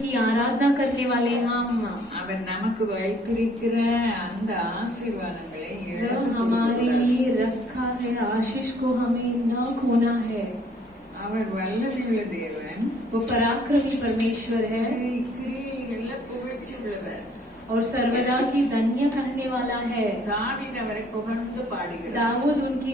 की आराधना करने वाले हम, அவர் நமக்கு வைத்திருக்கிற அந்த ஆசீர்வாதங்களை वो हमारे लिए रखा है, आशीष को हमें न खोना है। அவர் வல்லமையுள்ள தேவன், वो पराक्रमी परमेश्वर है கிரியைகள்ல புகழ்ச்சி உள்ளவர் और सर्वदा की धन्य कहने वाला है। தாவீது அவரை புகழ்ந்து பாடுகிறார்। दाऊद उनकी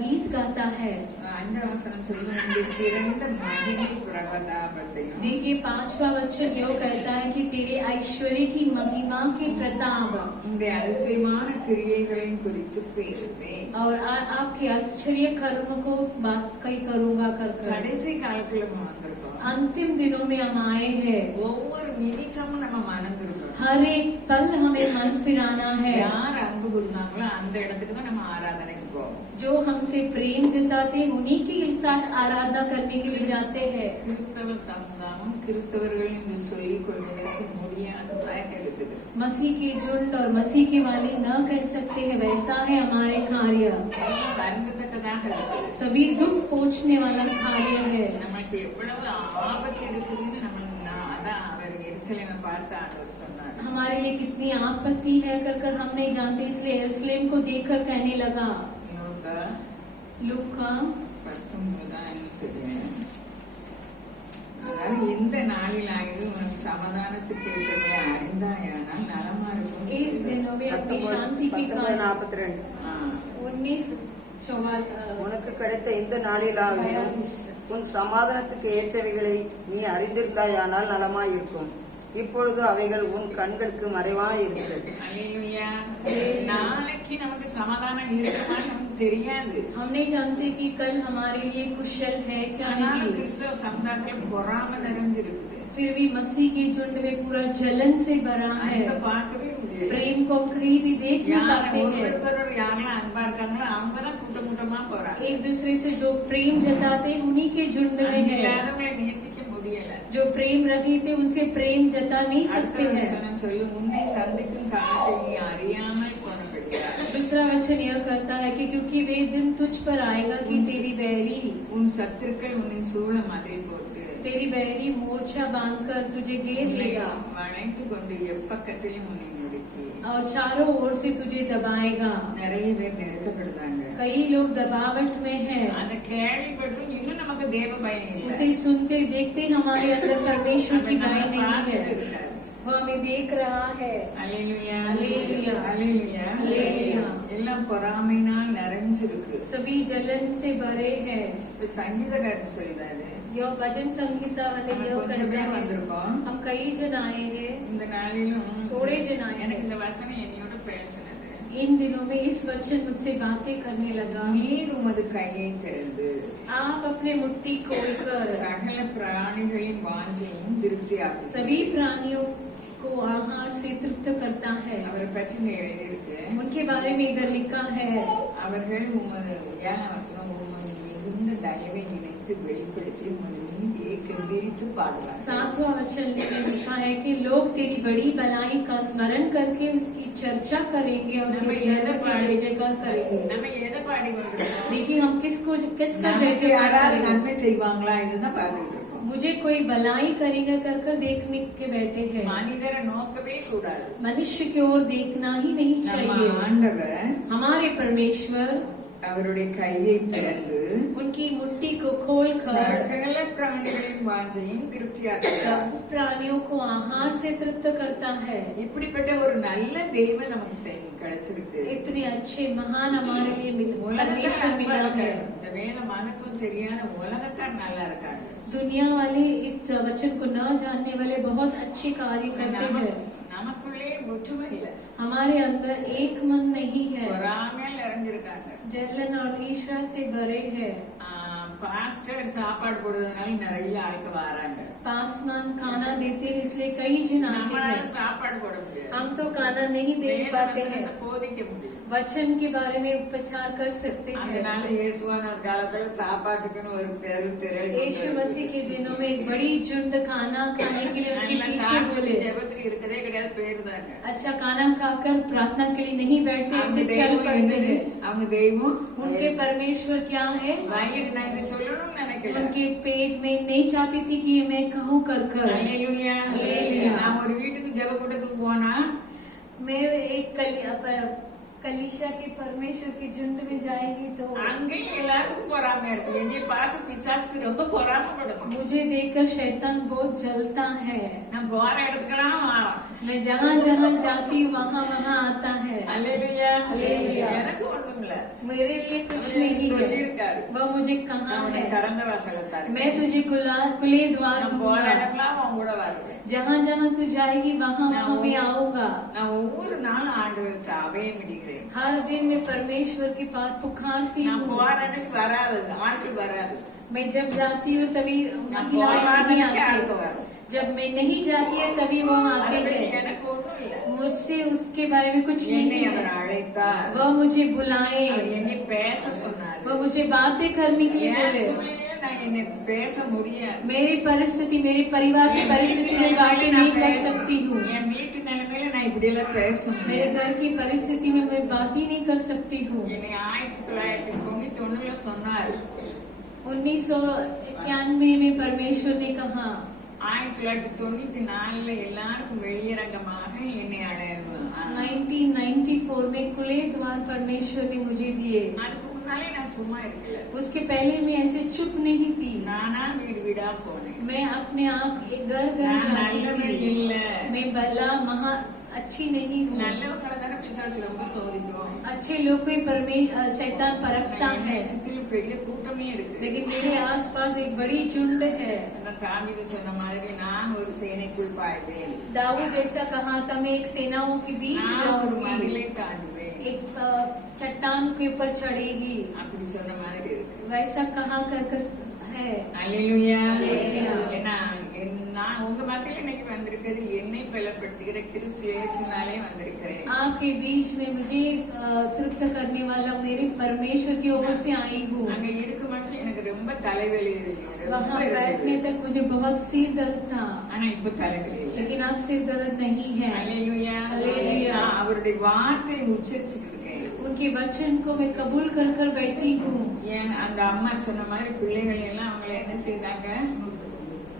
गीत गाता है। 5 வசனம் சொல்லுங்க, சிறந்த மகிமை பிரதாபத்தையும்। देखिए 5वां वचन यो कहता है कि तेरे ऐश्वर्य की महिमा के प्रताप உங்களுடைய அதிசயமான கிரியைகளின் குறித்து பேசுவேன் और आपके आश्चर्य कर्म को बात कई करूंगा कर கடைசி காலத்துல நம்ம வந்திருக்கோம்। अंतिम दिनों में हम आए हैं। ஒவ்வொரு நிமிஷமும் நம்ம மறந்துருக்கோம்। हर एक पल हमें मन फिराना है। யார் அன்பு கூர்ந்தாங்களோ அந்த இடத்துக்கு தான் நம்ம ஆராதனைக்கு போவோம்। जो हमसे प्रेम जताते उन्हीं के साथ आराधना करने के लिए जाते हैं। கிறிஸ்தவ சமுதாயம் கிறிஸ்தவர்கள் என்று சொல்லிக் கொள்வதற்கு முடியாததாக இருக்குது। मसीह के झुंड और मसीह के वाले न कह सकते हैं, वैसा है हमारे कार्य। வருந்தத்தக்கதாக இருக்குது। सभी दुख पहुंचने वाला कार्य है। நமக்கு எவ்வளவு ஆபத்து இருக்குதுன்னு நம்ம அதான் அவர் எருசலேமை பார்த்து ஆண்டவர் சொன்னார்। हमारे लिए कितनी आपत्ति है कर हम नहीं जानते, इसलिए यरूशलेम को देखकर कहने लगा। लूका 19 இந்த நாளிலாவது உனக்கு சமாதானத்துக்கு ஏற்றதை அறிந்தாயானால் நலமா இருக்கும்। इस दिनों में अपनी शांति की 19:42 உனக்கு கிடைத்த இந்த நாளிலாவது உன் சமாதானத்துக்கு ஏற்றவைகளை நீ அறிந்திருந்தாயானால் நலமாயிருக்கும்। இப்பொழுது அவைகள் உன் கண்களுக்கு மறைவாய் இருக்கிறது। நாளைக்கு நமக்கு சமாதானம் இருக்குமான்னு நமக்கு தெரியாது। हम नहीं जानते कि कल हमारे लिए कुशल है क्या नहीं। கிறிஸ்தவ சமுதாயத்துல பொறாமை நிறைஞ்சிருக்குது। फिर भी मसीह के झुंड में पूरा जलन से भरा है। பார்க்கவே முடியாது। प्रेम को हम कहीं भी देख नहीं पाते हैं। யாரெல்லாம் அன்பா இருக்காங்களோ அவங்கதான் கூட்டம் கூட்டமா போறாங்க। एक दूसरे से जो प्रेम जताते उन्हीं के झुंड में है। நேசிக்க முடியல। जो प्रेम रखे थे उनसे प्रेम जता नहीं सकते हैं। உன்னை சந்திக்கும் காலத்தை நீ அறியாமல் போனபடியா। दूसरा वचन यह करता है कि क्योंकि वे दिन तुझ पर आएगा कि तेरी बैरी உன் சத்துருக்கள் உன்னை சூழ மதில் போட்டு तेरी बैरी मोर्चा बांधकर तुझे घेर लेगा வளைந்து கொண்டு எப்பக்கத்திலும் உன்னை நெருக்கி और चारों ओर से तुझे दबाएगा। நிறைய பேர் நெருக்கப்படுறாங்க। कई लोग दबावट में हैं। அதை கேள்விப்பட்டு இன்னும் நமக்கு தேவ பயம் இல்லை। उसे सुनते देखते हमारे अंदर परमेश्वर की भय नहीं है। वो हमें देख रहा है। அல்லேலூயா அல்லேலூயா அல்லேலூயா அல்லேலூயா। எல்லாம் பொறாமையினால் நிறைஞ்சிருக்கு। सभी जलन से भरे हैं। சங்கீதக்காரர் சொல்றாரு, यो भजन संगीता वाले यो कहते हैं வந்திருக்கோம்। हम कई जन आए हैं। இந்த நாளிலும் थोड़े जन आए எனக்கு हैं। இந்த வசனம் என்னோட பேசினது। इन दिनों में इस वचन मुझसे बातें करने लगा। நீர் உமது கையை திறந்து आप अपने मुट्ठी खोलकर சகல பிராணிகளின் வாஞ்சையும் திருப்தியாக்கும்। सभी प्राणियों को आहार से तृप्त करता है। அவரை பற்றி எழுதியிருக்கு। उनके बारे में इधर लिखा है, அவர்கள் உமது வசனம் உமது மிகுந்த தயவை நினைத்து வெளிப்படுத்தி உமது நீதியை கம்பீரித்து பாடுவார்। 7वां वचन में लिखा है कि लोग तेरी बड़ी भलाई का स्मरण करके उसकी चर्चा करेंगे और तेरे नाम की जय जयकार करेंगे। நம்ம எதை பாடி கொண்டிருக்கோம்? देखिए हम किसका जय जयकार யாராவது करेंगे। நன்மை செய்வாங்களா இதுதான் பார்த்துட்டு இருக்கோம்। मुझे कोई भलाई करेगा कर देखने के बैठे हैं। மனிதரை நோக்கவே கூடாது। मनुष्य की ओर देखना ही नहीं நம்ம चाहिए। ஆண்டவர் हमारे परमेश्वर அவருடைய கையை திறந்து उनकी मुट्ठी को खोलकर சகல பிராணிகளின் வாஞ்சையும் திருப்தியாக்குகிறார்। सब प्राणियों को आहार से तृप्त करता है। இப்படிப்பட்ட ஒரு நல்ல தெய்வம் நமக்கு கிடைச்சிருக்கு। इतने अच्छे महान हमारे लिए परमेश्वर உலகத்தார் मिला है। இந்த வேத மகத்துவம் தெரியாத உலகத்தார் நல்லா இருக்காங்க। दुनिया वाले इस वचन को न जानने वाले बहुत अच्छे कार्य करते हैं। நமக்குள்ளே ஒற்றுமை இல்லை। हमारे अंदर एक मन नहीं है। பொறாமையால் நிறைஞ்சிருக்காங்க। जलन और ईर्ष्या से भरे हैं। பாஸ்டர் சாப்பாடு போடுறதுனால நிறைய ஆளுக்கு வராங்க। पासमान खाना देते हैं इसलिए कई जन आते हैं। சாப்பாடு போட முடியாது। हम तो खाना नहीं दे पाते हैं। போதிக்க முடியும்। वचन के बारे में उपचार कर सकते हैं। அதனால இயேசுவான காலத்துல சாப்பாட்டுக்குன்னு ஒரு திரள் यीशु मसीह के दिनों में एक बड़ी झुंड खाना खाने के लिए उनके पीछे बोले। ஜெபத்துல இருக்கதே கிடையாது, பேருதாங்க। अच्छा खाना खाकर प्रार्थना के लिए नहीं बैठते, ऐसे चल पड़ते हैं। அவங்க தெய்வம் उनके परमेश्वर क्या है? வயிறு நான் சொல்லணும்னு நினைக்கிறேன்। उनके पेट में नहीं चाहती थी कि मैं कहूँ कर हालेलुया। मैं एक कलीशा के परमेश्वर के झुंड में जाएगी तो அங்கேயும் எல்லாருக்கும் பொறாமை இருக்கு. என்னை பார்த்து பிசாசுக்கு ரொம்ப பொறாமைப்படணும். मुझे देखकर शैतान बहुत जलता है। நான் போற இடத்துக்கெல்லாம் வாரான். मैं जहाँ जहाँ जाती हूँ वहाँ वहाँ आता है। அல்லேலூயா. அல்லேலூயா. எனக்கு ஒண்ணும் இல்ல. मेरे लिए कुछ नहीं है। சொல்லியிருக்காரு. वह मुझे कहाँ நான் है। திறந்த வாசலத்தாரு. मैं तुझे खुले द्वार நான் போற दूंगा। இடம்லாம் அவன் கூட வருவேன். जहाँ जहाँ तू जाएगी वहाँ वहाँ मैं आऊंगा। நான் ஒவ்வொரு நாளும் ஆண்டவர்கிட்ட அபயம் இடிக்கிறேன். हर दिन मैं परमेश्वर के पास पुकारती நான் हूँ। போற இடத்துக்கு வராது, ஆட்சி வராது. मैं जब जाती हूँ तभी நான் महिलाएं போற नहीं இடத்துக்கு ஆட்சி आती। வரும். जब मैं नहीं जाती है तभी वो आते அதுபடி हैं। எனக்கு ஒண்ணும் இல்ல. मुझसे उसके बारे में कुछ என்னை नहीं அவர் है। அழைத்தார். वह मुझे அவர் बुलाए, என்னை பேச சொன்னார். वह मुझे बातें करने के लिए என் बोले। சூழ்நிலையில நான் என்னை பேச முடியாது. मेरी परिस्थिति, मेरे परिवार की परिस्थिति में बातें नहीं कर सकती हूँ। என் வீட்டு நிலைமையில நான் இப்படி எல்லாம் பேச मेरे முடியாது. घर की परिस्थिति में मैं बात ही नहीं कर सकती हूँ। என்னை 1991 சொன்னார். 1991 में परमेश्वर ने कहा, 1994 எல்லாருக்கும் வெளியரங்கமாக என்னை அடைவு. 1994 में खुले द्वार परमेश्वर ने मुझे दिए। அதுக்கு முன்னாலே நான் சும்மா இருக்கல. उसके पहले मैं ऐसे चुप नहीं थी। நானா வீடு வீடா போனேன். मैं अपने आप घर घर நான் जाती நல்லவன் थी। இல்ல. मैं भला महा अच्छी नहीं हूँ। நல்லவங்களை தானே பிசாசு ரொம்ப சோதிக்கும். अच्छे लोग को शैतान परखता है। சுத்திலும் பெரிய கூட்டமே இருக்கு. लेकिन मेरे आसपास एक बड़ी झुंड है। தாவீது சொன்ன மாதிரி நான் ஒரு சேனைக்குள் பாய்வேன். दाऊद जैसा कहा था, मैं एक सेनाओं के बीच நான் ஒரு जाऊंगी, மதிலை தாண்டுவேன். एक चट्टान के ऊपर चढ़ेगी। அப்படி சொன்ன மாதிரி இருக்கு. वैसा कहा कर है। அல்லேலூயா. அல்லேலூயா. ஏன்னா நான் உங்க மத்தியில இன்னைக்கு வந்திருக்கிறது என்னை பலப்படுத்துகிற கிறிஸ்து இயேசுவினாலே வந்திருக்கிறேன். आपके बीच में मुझे तृप्त करने वाला मेरे परमेश्वर की ओर से आई हूँ। அங்க இருக்க மட்டும் எனக்கு ரொம்ப தலைவலி वहाँ बैठने तक मुझे बहुत सिर दर्द था, ஆனா இப்ப தலைவலி இல்லை. लेकिन अब सिर दर्द नहीं है। அல்லேலூயா. அல்லேலூயா. நான் அவருடைய வார்த்தையை உச்சரிச்சுட்டு இருக்கேன். उनके वचन को मैं कबूल कर बैठी हूँ। ஏன் அந்த அம்மா சொன்ன மாதிரி பிள்ளைகள் எல்லாம் அவங்களை என்ன செய்தாங்க?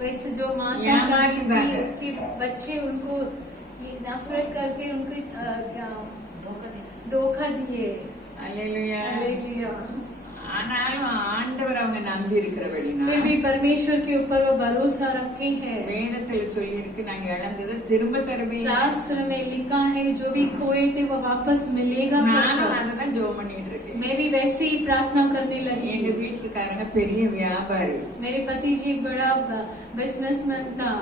वैसे जो माता यहाँ जाती बात थी, है। उसके बच्चे उनको ये नफरत करके उनको धोखा दिए। அல்லேலூயா. हालेलुया। ஆனாலும் ஆண்டவர் அவங்க நம்பி இருக்கிறபடினா फिर भी परमेश्वर के ऊपर वो भरोसा रखे हैं। வேதத்துல சொல்லி இருக்கு, நாங்க இழந்ததை திரும்ப தருவேன். शास्त्र में लिखा है, जो भी खोए थे वो वापस मिलेगा। நானும் அதான் ஜெபம் பண்ணிட்டு இருக்கேன். मैं भी वैसे ही प्रार्थना करने எங்க लगी। வீட்டுக்காரங்க பெரிய வியாபாரி. मेरे पति जी एक बड़ा बिजनेसमैन था,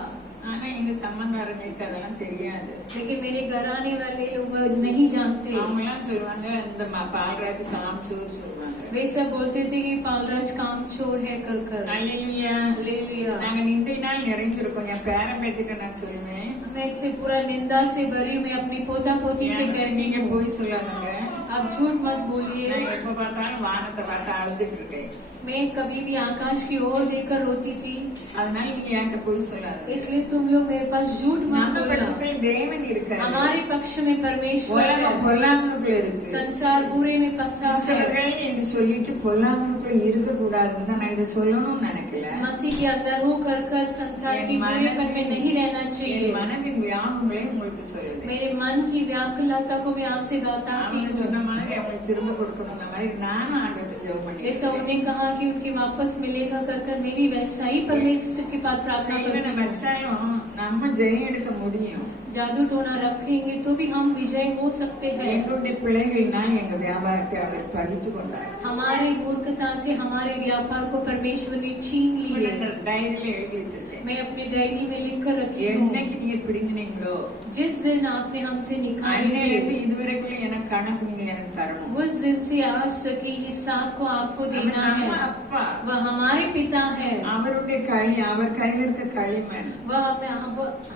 ஆனா எங்க சம்பந்தக்காரங்களுக்கு அதெல்லாம் தெரியாது. लेकिन मेरे घराने वाले लोग नहीं जानते। அவங்க எல்லாம் சொல்லுவாங்க இந்த பால்ராஜ் காமிச்சோர் சொல்லுவாங்க. वे सब बोलते थे कि पालराज काम चोर है कर। அல்லேலூயா. हालेलुया। நாங்க நிந்தையினால் நிறைஞ்சிருக்கோம். என் பேரன் பேத்திட்ட நான் சொல்லுவேன், मैं से पूरा निंदा से भरी, मैं अपनी पोता पोती से कहती நீங்க हूँ, போய் சொல்லாதுங்க. आप झूठ मत बोलिए। நான் எப்ப பார்த்தாலும் வானத்தை பார்த்து அழுதுட்டு இருக்கேன். मैं कभी भी आकाश की ओर देखकर रोती थी, அதனால நீங்க என்கிட்ட போய் சொல்லாது. इसलिए तुम लोग मेरे पास झूठ मत நம்ம बोलना। பட்சத்தில் தேவன் இருக்காரு. हमारे पक्ष में परमेश्वर உலகம் है। பொல்லாங்கனுக்குள்ள இருக்கு. संसार बुरे में फंसा है। கிறிஸ்தவர்கள் என்று சொல்லிட்டு பொல்லாங்கனுக்குள்ள இருக்க கூடாதுன்னு நான் இதை சொல்லணும்னு நினைக்கல. मसीह के अंदर हो कर संसार के बुरेपन में नहीं रहना என் चाहिए। மனதின் வியாகுங்களை உங்களுக்கு சொல்லுது. मेरे मन की व्याकुलता को मैं आपसे बताती அவங்க हूँ। சொன்ன மாதிரி அவங்களுக்கு திரும்ப கொடுக்கணும். அந்த மாதிரி நானும் ஆண்டவர்கிட்ட ஜெபம் जैसा பண்ணிட்டேன். उन्हें कहा कि उनके वापस मिलेगा कर मैं भी वैसा ही परमेश्वर के पास प्रार्थना करती செய்வனை हूँ। வச்சாலும் நம்ம ஜெயம் எடுக்க முடியும். जादू टोना रखेंगे तो भी हम विजय हो सकते हैं। எங்களுடைய பிள்ளைகளினால் எங்க வியாபாரத்தை அவர் பறித்து கொண்டார். हमारी मूर्खता से हमारे व्यापार को परमेश्वर ने छीन लिए। டைரியில எழுதி வச்சிருக்கேன். मैं अपनी डायरी में लिख कर रखी हूँ, என்னைக்கு நீங்க பிடிங்கினீங்களோ जिस दिन आपने हमसे निकाले அன்னையிலிருந்து थे, இதுவரைக்கும் எனக்கு கணக்கு நீங்க எனக்கு தரணும். उस दिन से आज तक की हिसाब को आपको देना நம்ம है। அப்பா वह हमारे पिता है। அவருடைய களி, அவர் கையில் இருக்க களிமண்,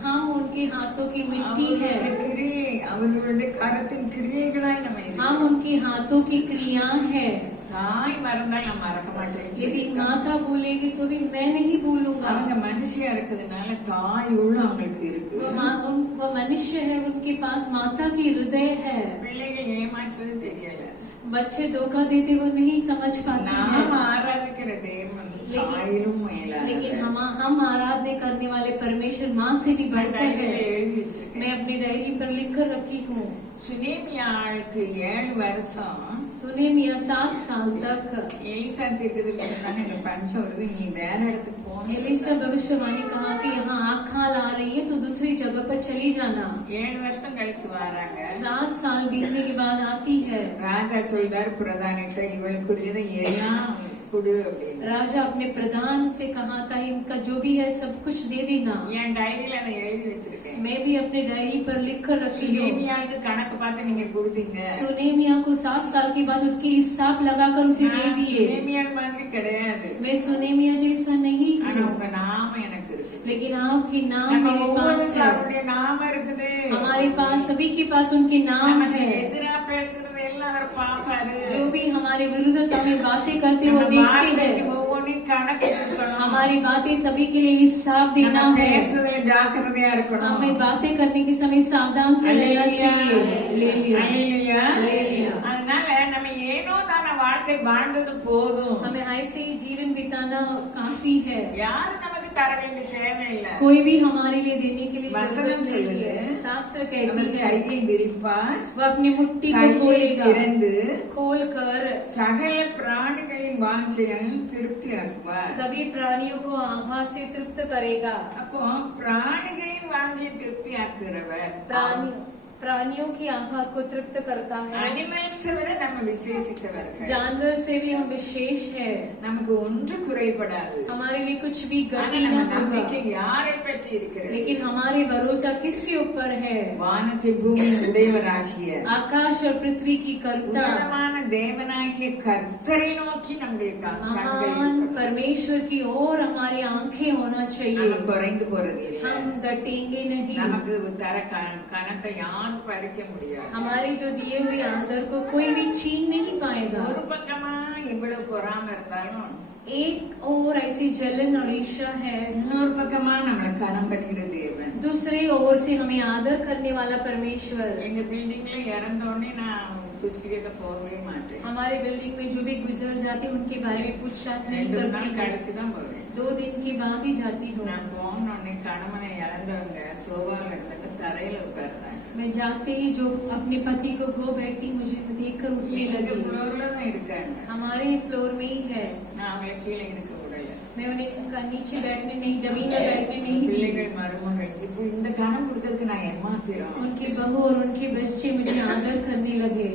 हम उनके हाथों की मिट्टी है। அவருடைய கிரியை, அவர்களுடைய கரத்தின் கிரியைகளாய் நம்ம हम இருக்கிறோம். उनके हाथों की क्रिया है। தாய் மறந்தால் நான் மறக்க यदि மாட்டேன். माता भूलेगी तो भी मैं नहीं भूलूंगा। அவங்க மனுஷியா இருக்கிறதுனால தாய் உள்ள அவங்களுக்கு இருக்கு. वो मनुष्य है, उनके पास माता की हृदय है। பிள்ளைகள் ஏமாற்றுவது தெரியல. बच्चे धोखा देते वो नहीं समझ पाते நாம் हैं। ஆராதிக்க ஆராதிக்கிற தேவன் लेकिन தாயிலும் மேலானவர். हम आराधना करने वाले परमेश्वर माँ से भी बढ़कर है। எழுதி வச்சிருக்கேன். मैं अपनी डायरी पर लिख कर रखी हूँ। சுனேமியாளுக்கு 7 வருஷம் सुनेमिया 7 साल तक எலிசா தீர்க்கதரிசி சொன்னாங்க, இங்க பஞ்சம் வருது, நீ வேற இடத்துக்கு एलिशा भविष्यवाणी कहा कि यहाँ आखाल आ रही है तो दूसरी जगह पर चली जाना। 7 வருஷம் கழிச்சு வராங்க. 7 साल बीतने के बाद आती है। ராஜா சொல்றாரு பிரதானிட்ட, இவளுக்குரியதை எல்லாம் கொடு அப்படின்னு. राजा अपने प्रधान से कहा था इनका जो भी है सब कुछ दे देना। என் டைரியில அதை எழுதி வச்சிருக்கேன். मैं भी अपने डायरी पर लिख कर रखी हूँ। சுனேமியாவுக்கு கணக்கு பார்த்து நீங்க கொடுத்தீங்க. सुनेमिया को 7 साल के बाद उसकी हिसाब लगाकर उसे दे दिए। சுனேமியா மாதிரி கிடையாது. मैं सुनेमिया जैसा नहीं ஆனா हूँ, உங்க நாம எனக்கு இருக்கு. लेकिन आपके नाम நம்ம मेरे पास ஒவ்வொருத்தருக்கும் है। அவருடைய நாமம் இருக்குது. हमारे पास सभी के पास उनके नाम நமக்கு है। எதிரா பேசுறது எல்லாம் அவர் பாப்பாரு. जो भी हमारे विरुद्धता में बातें करते वो நம்ம देखते வார்த்தைக்கு हैं। ஒவ்வொன்றையும் கணக்கு எடுக்கணும். हमारी बातें सभी के लिए हिसाब देना நம்ம है। பேசுறதுல ஜாக்கிரதையா இருக்கணும். हमें बातें करने के समय सावधान से रहना चाहिए। ले लिया, அல்லேலூயா. ले लिया। அதனால நம்ம ஏனோ தான வாழ்க்கை வாழ்ந்தது போதும். हमें ऐसे ही जीवन बिताना काफी है। யாரும் நமக்கு தர வேண்டிய தேவையில்லை. कोई भी हमारे लिए देने के लिए वचन जरूरत नहीं சொல்லுது. है। शास्त्र அவர் कहती है கையை விரிப்பார், वह अपनी मुट्ठी को கையை खोलेगा, திறந்து खोल कर சகல பிராணிகளின் வாஞ்சையும் திருப்தி ஆக்குவார். सभी प्राणियों को आहार से तृप्त करेगा। அப்போ பிராணிகளின் வாஞ்சையை திருப்தி ஆக்குகிறவர் प्राणियों की आहार को तृप्त करता है। அனிமல்ஸ் விட நம்ம விசேஷித்தவர்கள். जानवर से भी हम विशेष है। நமக்கு ஒன்று குறைபடாது. हमारे लिए कुछ भी ஆனா गति நம்ம न நம்பிக்கை होगा, யாரை பற்றி இருக்கிறது? लेकिन हमारे भरोसा किसके ऊपर है? வானத்தை பூமி உடையவராகிய आकाश और पृथ्वी की कर्ता உன்னதமான தேவனாகிய கர்த்தரை நோக்கி நம்முடைய கண்கள் महान இருக்கணும். परमेश्वर की ओर हमारी आंखें होना चाहिए। நம்ம குறைந்து போறது இல்லை. हम घटेंगे नहीं। நமக்கு தர கனத்தை யாரும் பறிக்க முடியாது. हमारे जो दिए हुए आदर को कोई भी छीन नहीं पाएगा। ஒரு பக்கமா இவ்வளவு பொறாம இருந்தாலும் एक और ऐसी जलन और ईर्ष्या है, இன்னொரு பக்கமா நம்மளை கனம் பண்ணுகிற தேவன். दूसरे ओर से हमें आदर करने वाला परमेश्वर। எங்க பில்டிங்ல இறந்த உடனே நான் துஷ்டிக்க போகவே மாட்டேன். हमारे बिल्डिंग में जो भी गुजर जाते हैं उनके बारे में पूछताछ नहीं 2 நாள் करती, கழிச்சுதான் போவேன். 2 दिन के बाद ही जाती हूँ। நான் போன உடனே கணவனை இழந்தவங்க சோபால இருந்துட்டு தரையில உட்கார்றாங்க. मैं जाते ही जो अपने पति को खो बैठी मुझे देखकर उठने எங்க लगी। ஃப்ளோர்ல தான் இருக்காங்க. हमारे फ्लोर में ही है। நான் அவங்களை கீழே இருக்க விடல. मैं उन्हें नीचे बैठने नहीं, जमीन पर बैठने नहीं दी। பிள்ளைகள் மருமகள் இப்போ இந்த கணம் கொடுக்கறதுக்கு நான் ஏமாத்திரும். उनकी बहू और उनके बच्चे मुझे आदर करने लगे।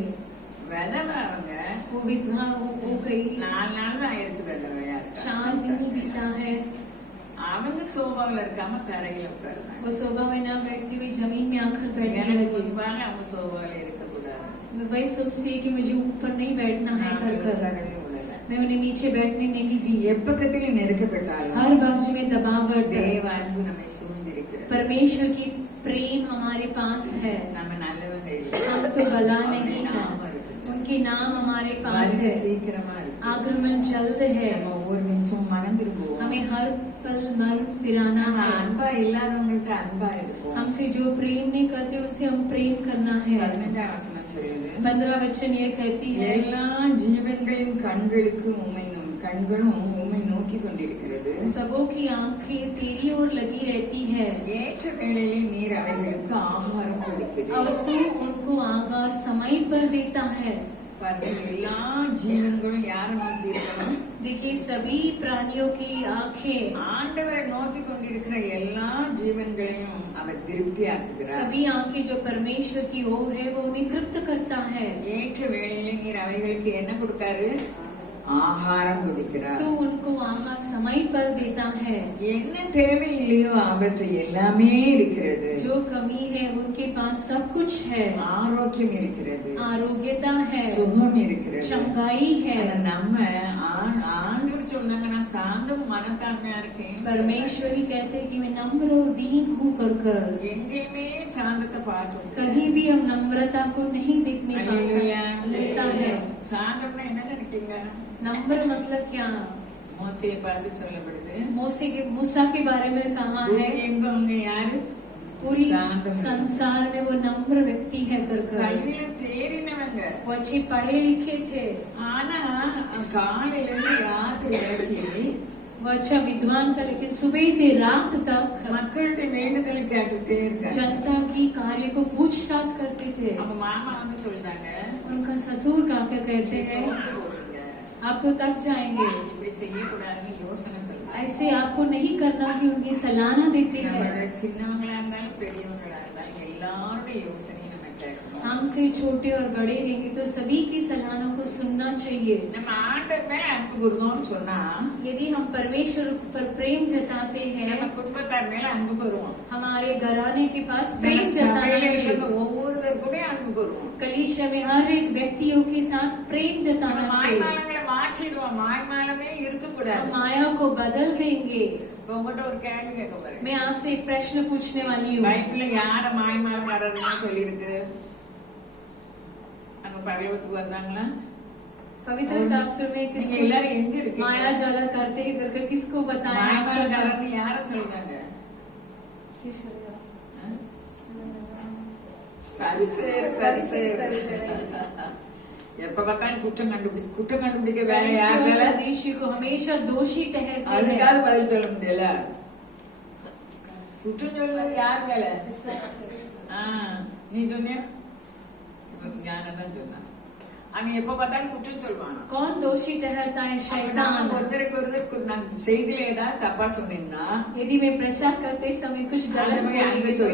விதவை அவங்க वो विधवा हो गई, 4 நாள் தான் இருக்கு விதவையா இருக்கா. 4 दिन ही बीता है। அவங்க சோபாவில் இருக்காம தரையில உட்கார்றாங்க. वो शोभा में न बैठती हुई जमीन में आकर बैठने எனக்கு लगी। முன்பாக அவங்க சோபாவில் இருக்கக்கூடாது. मैं वही सोचती है कि मुझे ऊपर नहीं बैठना है நான் कर कर। உட்காரவே விடல. मैं उन्हें नीचे बैठने नहीं दी। எப்பக்கத்திலே நெருக்கப்பட்டாலும் हर बाजू में दबावट, தேவ அன்பு நம்மை சூழ்ந்திருக்கிறது. परमेश्वर की प्रेम हमारे पास है। நம்ம நல்லவங்க இல்லை. हम तो भला नहीं அவருடைய है, நாமம் இருக்குது. उनके नाम हमारे पास வருகை है। சீக்கிரமா இருக்கு. आगमन जल्द है। நம்ம ஒவ்வொரு நிமிஷம் மறந்துடுவோம். हमें हर पल मर फिराना நம்ம है। அன்பா இல்லாதவங்கள்ட்ட அன்பா இருப்போம். हमसे जो प्रेम नहीं करते उनसे हम प्रेम करना है। 15 வசனம் சொல்லுது, 15 वचन ये कहती है, எல்லா ஜீவன்களின் கண்களும் உம்மை நோக்கி கொண்டிருக்கிறது. सबों की आंखें तेरी ओर लगी रहती है ஏற்ற வேளையிலே நீர் அவைகளுக்கு ஆகாரம் கொடுக்கிறீர். और तू उनको आगार समय पर देता है। பாருங்க, எல்லா ஜீவன்களும் யாரை நோக்கி இருக்கணும்? देखिए सभी प्राणियों की आंखें, ஆண்டவரை நோக்கி கொண்டிருக்கிற எல்லா ஜீவன்களையும் அவர் திருப்தியாக்குகிறார். सभी आंखें जो परमेश्वर की ओर है वो उन्हें तृप्त करता है। ஏற்ற வேளையிலே நீர் அவைகளுக்கு என்ன கொடுக்காரு? ஆகாரம் கொடுக்கிறார். तू उनको आहार समय पर देता है। என்ன தேவை இல்லையோ அவற்றை எல்லாமே இருக்கிறது. जो कमी है उनके पास सब कुछ है। ஆரோக்கியம் இருக்கிறது, आरोग्यता है, சுகம் இருக்கிறது. चंगाई है। ஆனா நம்ம ஆண்டவர் சொன்னாங்க, நான் சாந்தம் மனத்தாண்மையா இருக்கேன். परमेश्वरी कहते हैं कि मैं नम्र और दीन हूँ कर कर। எங்கேயுமே சாந்தத்தை பார்த்தோம். कहीं भी हम नम्रता को नहीं देखने அல்லேலூயா. लगता है। சாந்தம்னா என்ன நினைக்கீங்க? नम्र मतलब क्या? மோசையை பார்த்து சொல்லப்படுது, मूसा के बारे में कहा है எங்க அவங்க யாரு? पूरी संसार में वो नम्र व्यक्ति है कर கல்வியில தேறினவங்க. वो अच्छे पढ़े लिखे थे, ஆனா காலையில இருந்து ராத்திரி வரைக்கும் वो अच्छा विद्वान था, लेकिन सुबह से रात तक மக்களுடைய வேண்டுதலை கேட்டுட்டே இருக்காங்க. जनता की कार्य को पूछताछ करते थे। அவங்க மாமா வந்து சொல்றாங்க, उनका ससुर आकर कहते हैं சோர்ந்து போறீங்க, आप तो थक जाएंगे, இப்படி செய்யக்கூடாதுன்னு யோசனை சொல்றாங்க. ऐसे आपको नहीं करना की उनकी सलाहना देते हैं। நம்ம சின்னவங்களா இருந்தாலும் பெரியவங்களா இருந்தாலும் எல்லாருடைய யோசனையும் நம்ம கேட்கணும். हमसे छोटे और बड़े रहेंगे तो सभी की सलाहों को सुनना चाहिए। நம்ம ஆண்டவர் மேல அன்பு கூறுவோம்னு சொன்னா यदि हम परमेश्वर पर प्रेम जताते हैं, நம்ம குடும்பத்தார் மேல அன்பு கூறுவோம். हमारे घराने के पास प्रेम जताना चाहिए। ஒவ்வொருத்தர் கூட அன்பு கூறுவோம். कलीसिया में हर एक व्यक्तियों के साथ प्रेम जताना चाहिए। மாய்மாலங்களை மாற்றிடுவோம். மாய்மாலமே இருக்கக்கூடாது. हम माया को बदल देंगे। உங்கள்கிட்ட ஒரு கேள்வி கேட்க போறேன். मैं आपसे एक प्रश्न पूछने वाली हूँ। பைபிள்ல யார மாய்மாலக்காரர்னு சொல்லியிருக்கு? அங்க பரலோகத்துக்கு வந்தாங்களா? पवित्र शास्त्र में நீங்க எல்லாரும் எங்க किसको இருக்கீங்க? माया जाला करते हैं करके किसको बताया? आप सब மாய்மாலக்காரர்னு யார சொல்றாங்க? எப்ப பார்த்தாலும் குற்றம் கண்டுபிடிக்க வேற யார் வேலை? सदीशी को हमेशा दोषी ठहरते हैं। அதுக்காக பதில் சொல்ல முடியல. குற்றம் சொல்றது யார் வேலை? நீ சொன்னியா? ஞானதான் சொன்னா. அவன் எப்ப பார்த்தாலும் குற்றம் சொல்லுவான். कौन दोषी ठहरता है? शैतान। ஒருத்தருக்கு ஒருத்தர் நான் செய்தியில ஏதாவது தப்பா சொன்னீங்கன்னா यदि मैं प्रचार करते समय कुछ गलत बोलेंगे तो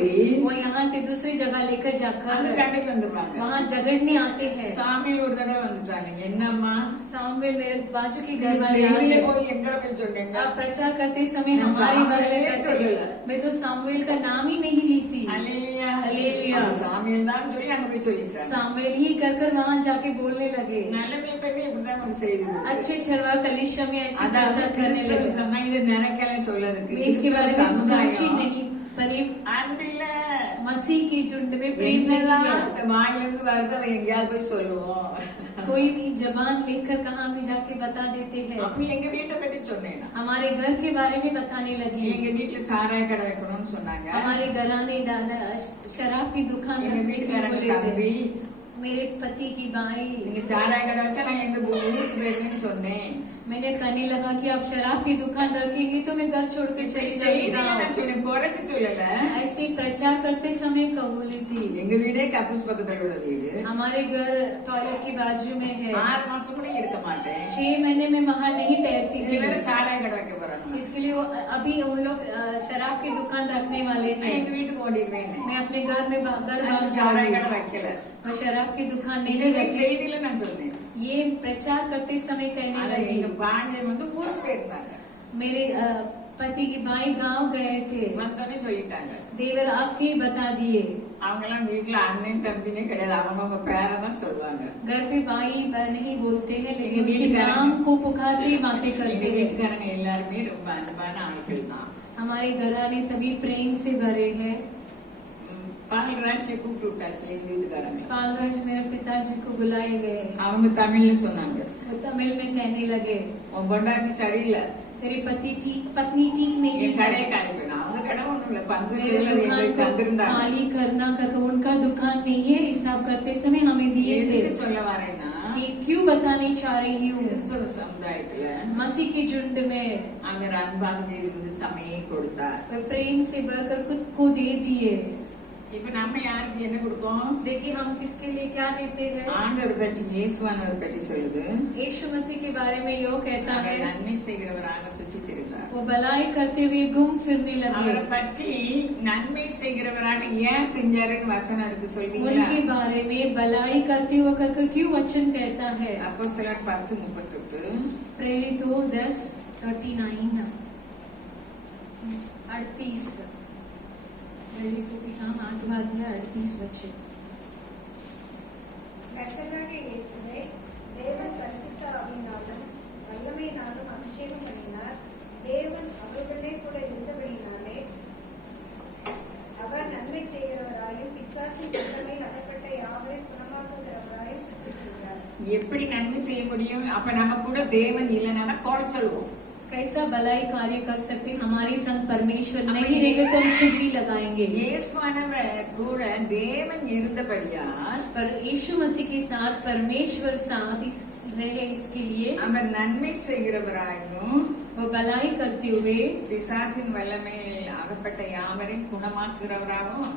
वो यहाँ से दूसरी जगह लेकर அந்த जाकर சண்டைக்கு வந்துருவாங்க. वहाँ झगड़ने आते हैं। சாமியில் ஒரு தடவை வந்துட்டாங்க. என்னம்மா सामवेल मेरे बाजू की நீ घर वाले செய்தியில आते போய் எங்களை போய் சொன்னீங்க. आप प्रचार करते समय मैं हमारे बारे में सामुएल कहते चलेगा। मैं तो सामुएल का नाम ही नहीं ली थी। அல்லேலூயா. அல்லேலூயா. அது சாமியில் தான் சொல்லி அங்க போய் சொல்லிட்டாங்க. सामुएल ही कर वहाँ जाके बोलने लगे। நல்ல பெண்ணே இப்படிதான் ஒரு செய்தி இருக்கு. अच्छे चरवार कलिशा में ऐसे அதாவது प्रचार करने लगे। கிறிஸ்தவ சமயம் நினைக்கல சொல்லதுக்கு. मैं इसके बारे में सोची नहीं, पर ये அன்பில்ல मसीह की झुंड में प्रेम नहीं है। என்னதான் வாயிலிருந்து வருது அதை எங்கேயாவது போய் சொல்லுவோம். कोई भी जबान लेकर कहाँ भी जाके बता देते हैं। அப்ப எங்க வீட்டை பத்தி சொன்னேன். हमारे घर के बारे में बताने लगी। எங்க வீட்டுல சாராய கடை வைக்கணும்னு சொன்னாங்க. हमारे घराने दादा शराब की दुकान எங்க रखने के வீட்டுக்காரங்க बोले தம்பி थे। मेरे पति की भाई, நீங்க சாராய கடை வச்சா நான் எங்க ஊருக்கு போயிருவேன்னு சொன்னேன். मैंने कहने लगा कि आप शराब की दुकान रखेंगे तो मैं घर छोड़ के चली செய்தியை जाऊंगा। நான் சொன்னேன், குறைச்சு சொல்லல. ऐसे प्रचार करते समय कबूली थी। எங்க வீடே கக்கூஸ் பக்கத்துல உள்ள வீடு. हमारे घर टॉयलेट के बाजू में है। 6 மாசம் கூட இருக்க மாட்டேன். 6 महीने में वहाँ नहीं ठहरती இது थी। வேற சாராய கடை வைக்க போறாங்க. इसके लिए वो अभी उन लोग शराब की दुकान रखने वाले நான் हैं। எங்க வீட்டுக்கு ஓடிடுவேன். मैं अपने घर में घर भाग சாராய जाऊंगी। கடை வைக்கல. मैं शराब की दुकान नहीं இது रखी। செய்தியில நான் சொன்னேன். ये प्रचार करते समय कहने ஆனா लगी। எங்க பாண்டியன் வந்து ஊருக்கு போயிருந்தாங்க. मेरे पति के भाई गांव गए थे। வந்தோடனே சொல்லிட்டாங்க. देवर आपके ही बता दिए। அவங்க எல்லாம் வீட்டுல அண்ணன் தம்பினே கிடையாது. அவங்க பேரை தான் சொல்லுவாங்க. घर पे भाई नहीं बोलते हैं, लेकिन लेकिन उनके வீட்டுக்காரங்க- नाम को पुकारते ही बातें எங்க करते हैं। வீட்டுக்காரங்க எல்லாருமே ரொம்ப அன்பான ஆட்கள் தான். हमारे घराने सभी प्रेम से भरे हैं। பால்ராஜை கூப்பிட்டு விட்டாச்சு எங்க வீட்டுக்காரங்க. पालराज मेरे पिताजी को बुलाए गए। அவங்க தமிழ்ல சொன்னாங்க, वो तमिल में कहने लगे, உன் பொண்டாட்டி சரியில்லை, तेरी पत्नी ठीक नहीं என் है। கடையை காலி பண்ண. அவங்க கடை ஒண்ணும் இல்ல, பங்கு मेरे சந்தையில दुकान எங்களுக்கு को தந்திருந்தாங்க. खाली करना करके उनका दुकान नहीं है, हिसाब करते समय हमें दिए थे। எதுக்கு சொல்ல வரேன்னா, ये क्यों बताने चाह रही हूँ? கிறிஸ்தவ சமுதாயத்துல मसीह के झुंड में அவர் அன்பாக இருந்து தமையை கொடுத்தார். वे प्रेम से भरकर खुद को दे दिए। இப்ப நம்ம யாருக்கு என்ன கொடுக்கோம்? देखिए हम किसके लिए क्या देते हैं? ஆண்டவர் பற்றி இயேசுவானவர் பற்றி சொல்லுது. यीशु मसीह के बारे में यो कहता அவர் है, நன்மை செய்கிறவராக சுற்றி திரிந்தார். वो भलाई करते हुए घूम फिरने அவரை लगे। பற்றி நன்மை செய்கிறவராக ஏன் செஞ்சாருன்னு வசனம் இருக்கு சொல்வீங்களா? उनके बारे में भलाई करते हुए कर क्यों वचन कहता है? அப்போஸ்தலர் 10:38. प्रेरित हो 10:39 38 प्रेरितों की काम 8:38 கர்த்தராகிய இயேசுவை தேவன் பரிசுத்த ஆவியினாலும் வல்லமையினாலும் அபிஷேகம் பண்ணினார். தேவன் அவர்களே கூட இருந்தபடியினாலே அவர் நன்மை செய்கிறவராயும் பிசாசின் வல்லமையில் அகப்பட்ட யாவரையும் குணமாக்குகிறவராயும் சுற்றியிருக்கிறார். எப்படி நன்மை செய்ய முடியும்? அப்ப நம்ம கூட தேவன் இல்லைன்னா குறை சொல்லுவோம். कैसा भलाई कार्य कर सकते हैं? हमारे संग परमेश्वर नहीं रहेंगे तो हम चुगली लगाएंगे। இயேசுவானவர் கூட தேவன் இருந்தபடியால் पर यीशु मसीह के साथ परमेश्वर साथ रहे, इसके लिए அவர் நன்மை செய்கிறவராயும் वो भलाई करते हुए பிசாசின் வல்லமையில் அகப்பட்ட யாவரையும் குணமாக்குறவராகவும்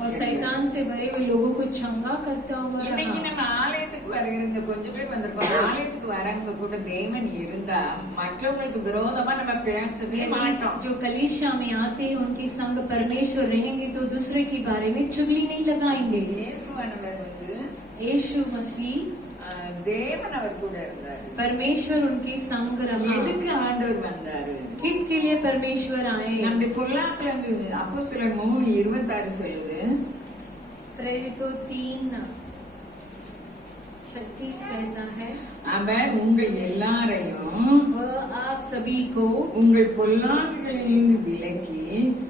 और शैतान से भरे हुए लोगों को चंगा करता हुआ இன்னைக்கு रहा। நம்ம ஆலயத்துக்கு வருகிற கொஞ்சம் பேர் வந்திருக்கோம். ஆலயத்துக்கு வரவங்க கூட தேவன் இருந்தா மற்றவங்களுக்கு விரோதமா நம்ம பேசவே மாட்டோம். जो कलीसिया में आते हैं उनके संग परमेश्वर रहेंगे तो दूसरे के बारे में चुगली नहीं लगाएंगे। இயேசுவானவர் यीशु मसीह தேவன் அவர் கூட இருந்தாரு. परमेश्वर उनके संग रहा। எதுக்கு ஆண்டவர் வந்தாரு? किसके लिए परमेश्वर आए? நம்முடைய பொல்லாப்புல அப்போஸ்தலர் 3:26 சொல்லுது, प्रेरितों 3:36 कहता है, அவர் உங்கள் எல்லாரையும் वह आप सभी को உங்கள் பொல்லாங்குகளிலிருந்து விலக்கி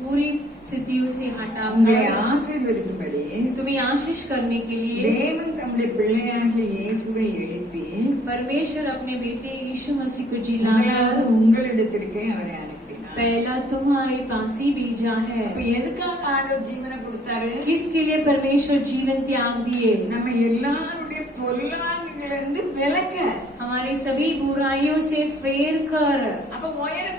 पूरी स्थितियों से உங்களை हटाकर ஆசீர்வதிக்கும்படி तुम्हें आशीष करने के लिए தேவன் தம்முடைய பிள்ளையாகிய இயேசுவை எழுப்பி परमेश्वर अपने बेटे यीशु मसीह को முதலாவது जिलाकर உங்களிடத்திற்கே அவரை அனுப்பினார். पहला तुम्हारे पास ही भेजा है। இப்ப எதுக்காக ஆண்டவர் ஜீவனை கொடுத்தாரு? किसके लिए परमेश्वर जीवन त्याग दिए? நம்ம எல்லாருடைய பொல்லாங்குகளிலிருந்து விலக்க. हमारे सभी बुराइयों से फेर कर। அப்ப உயிரை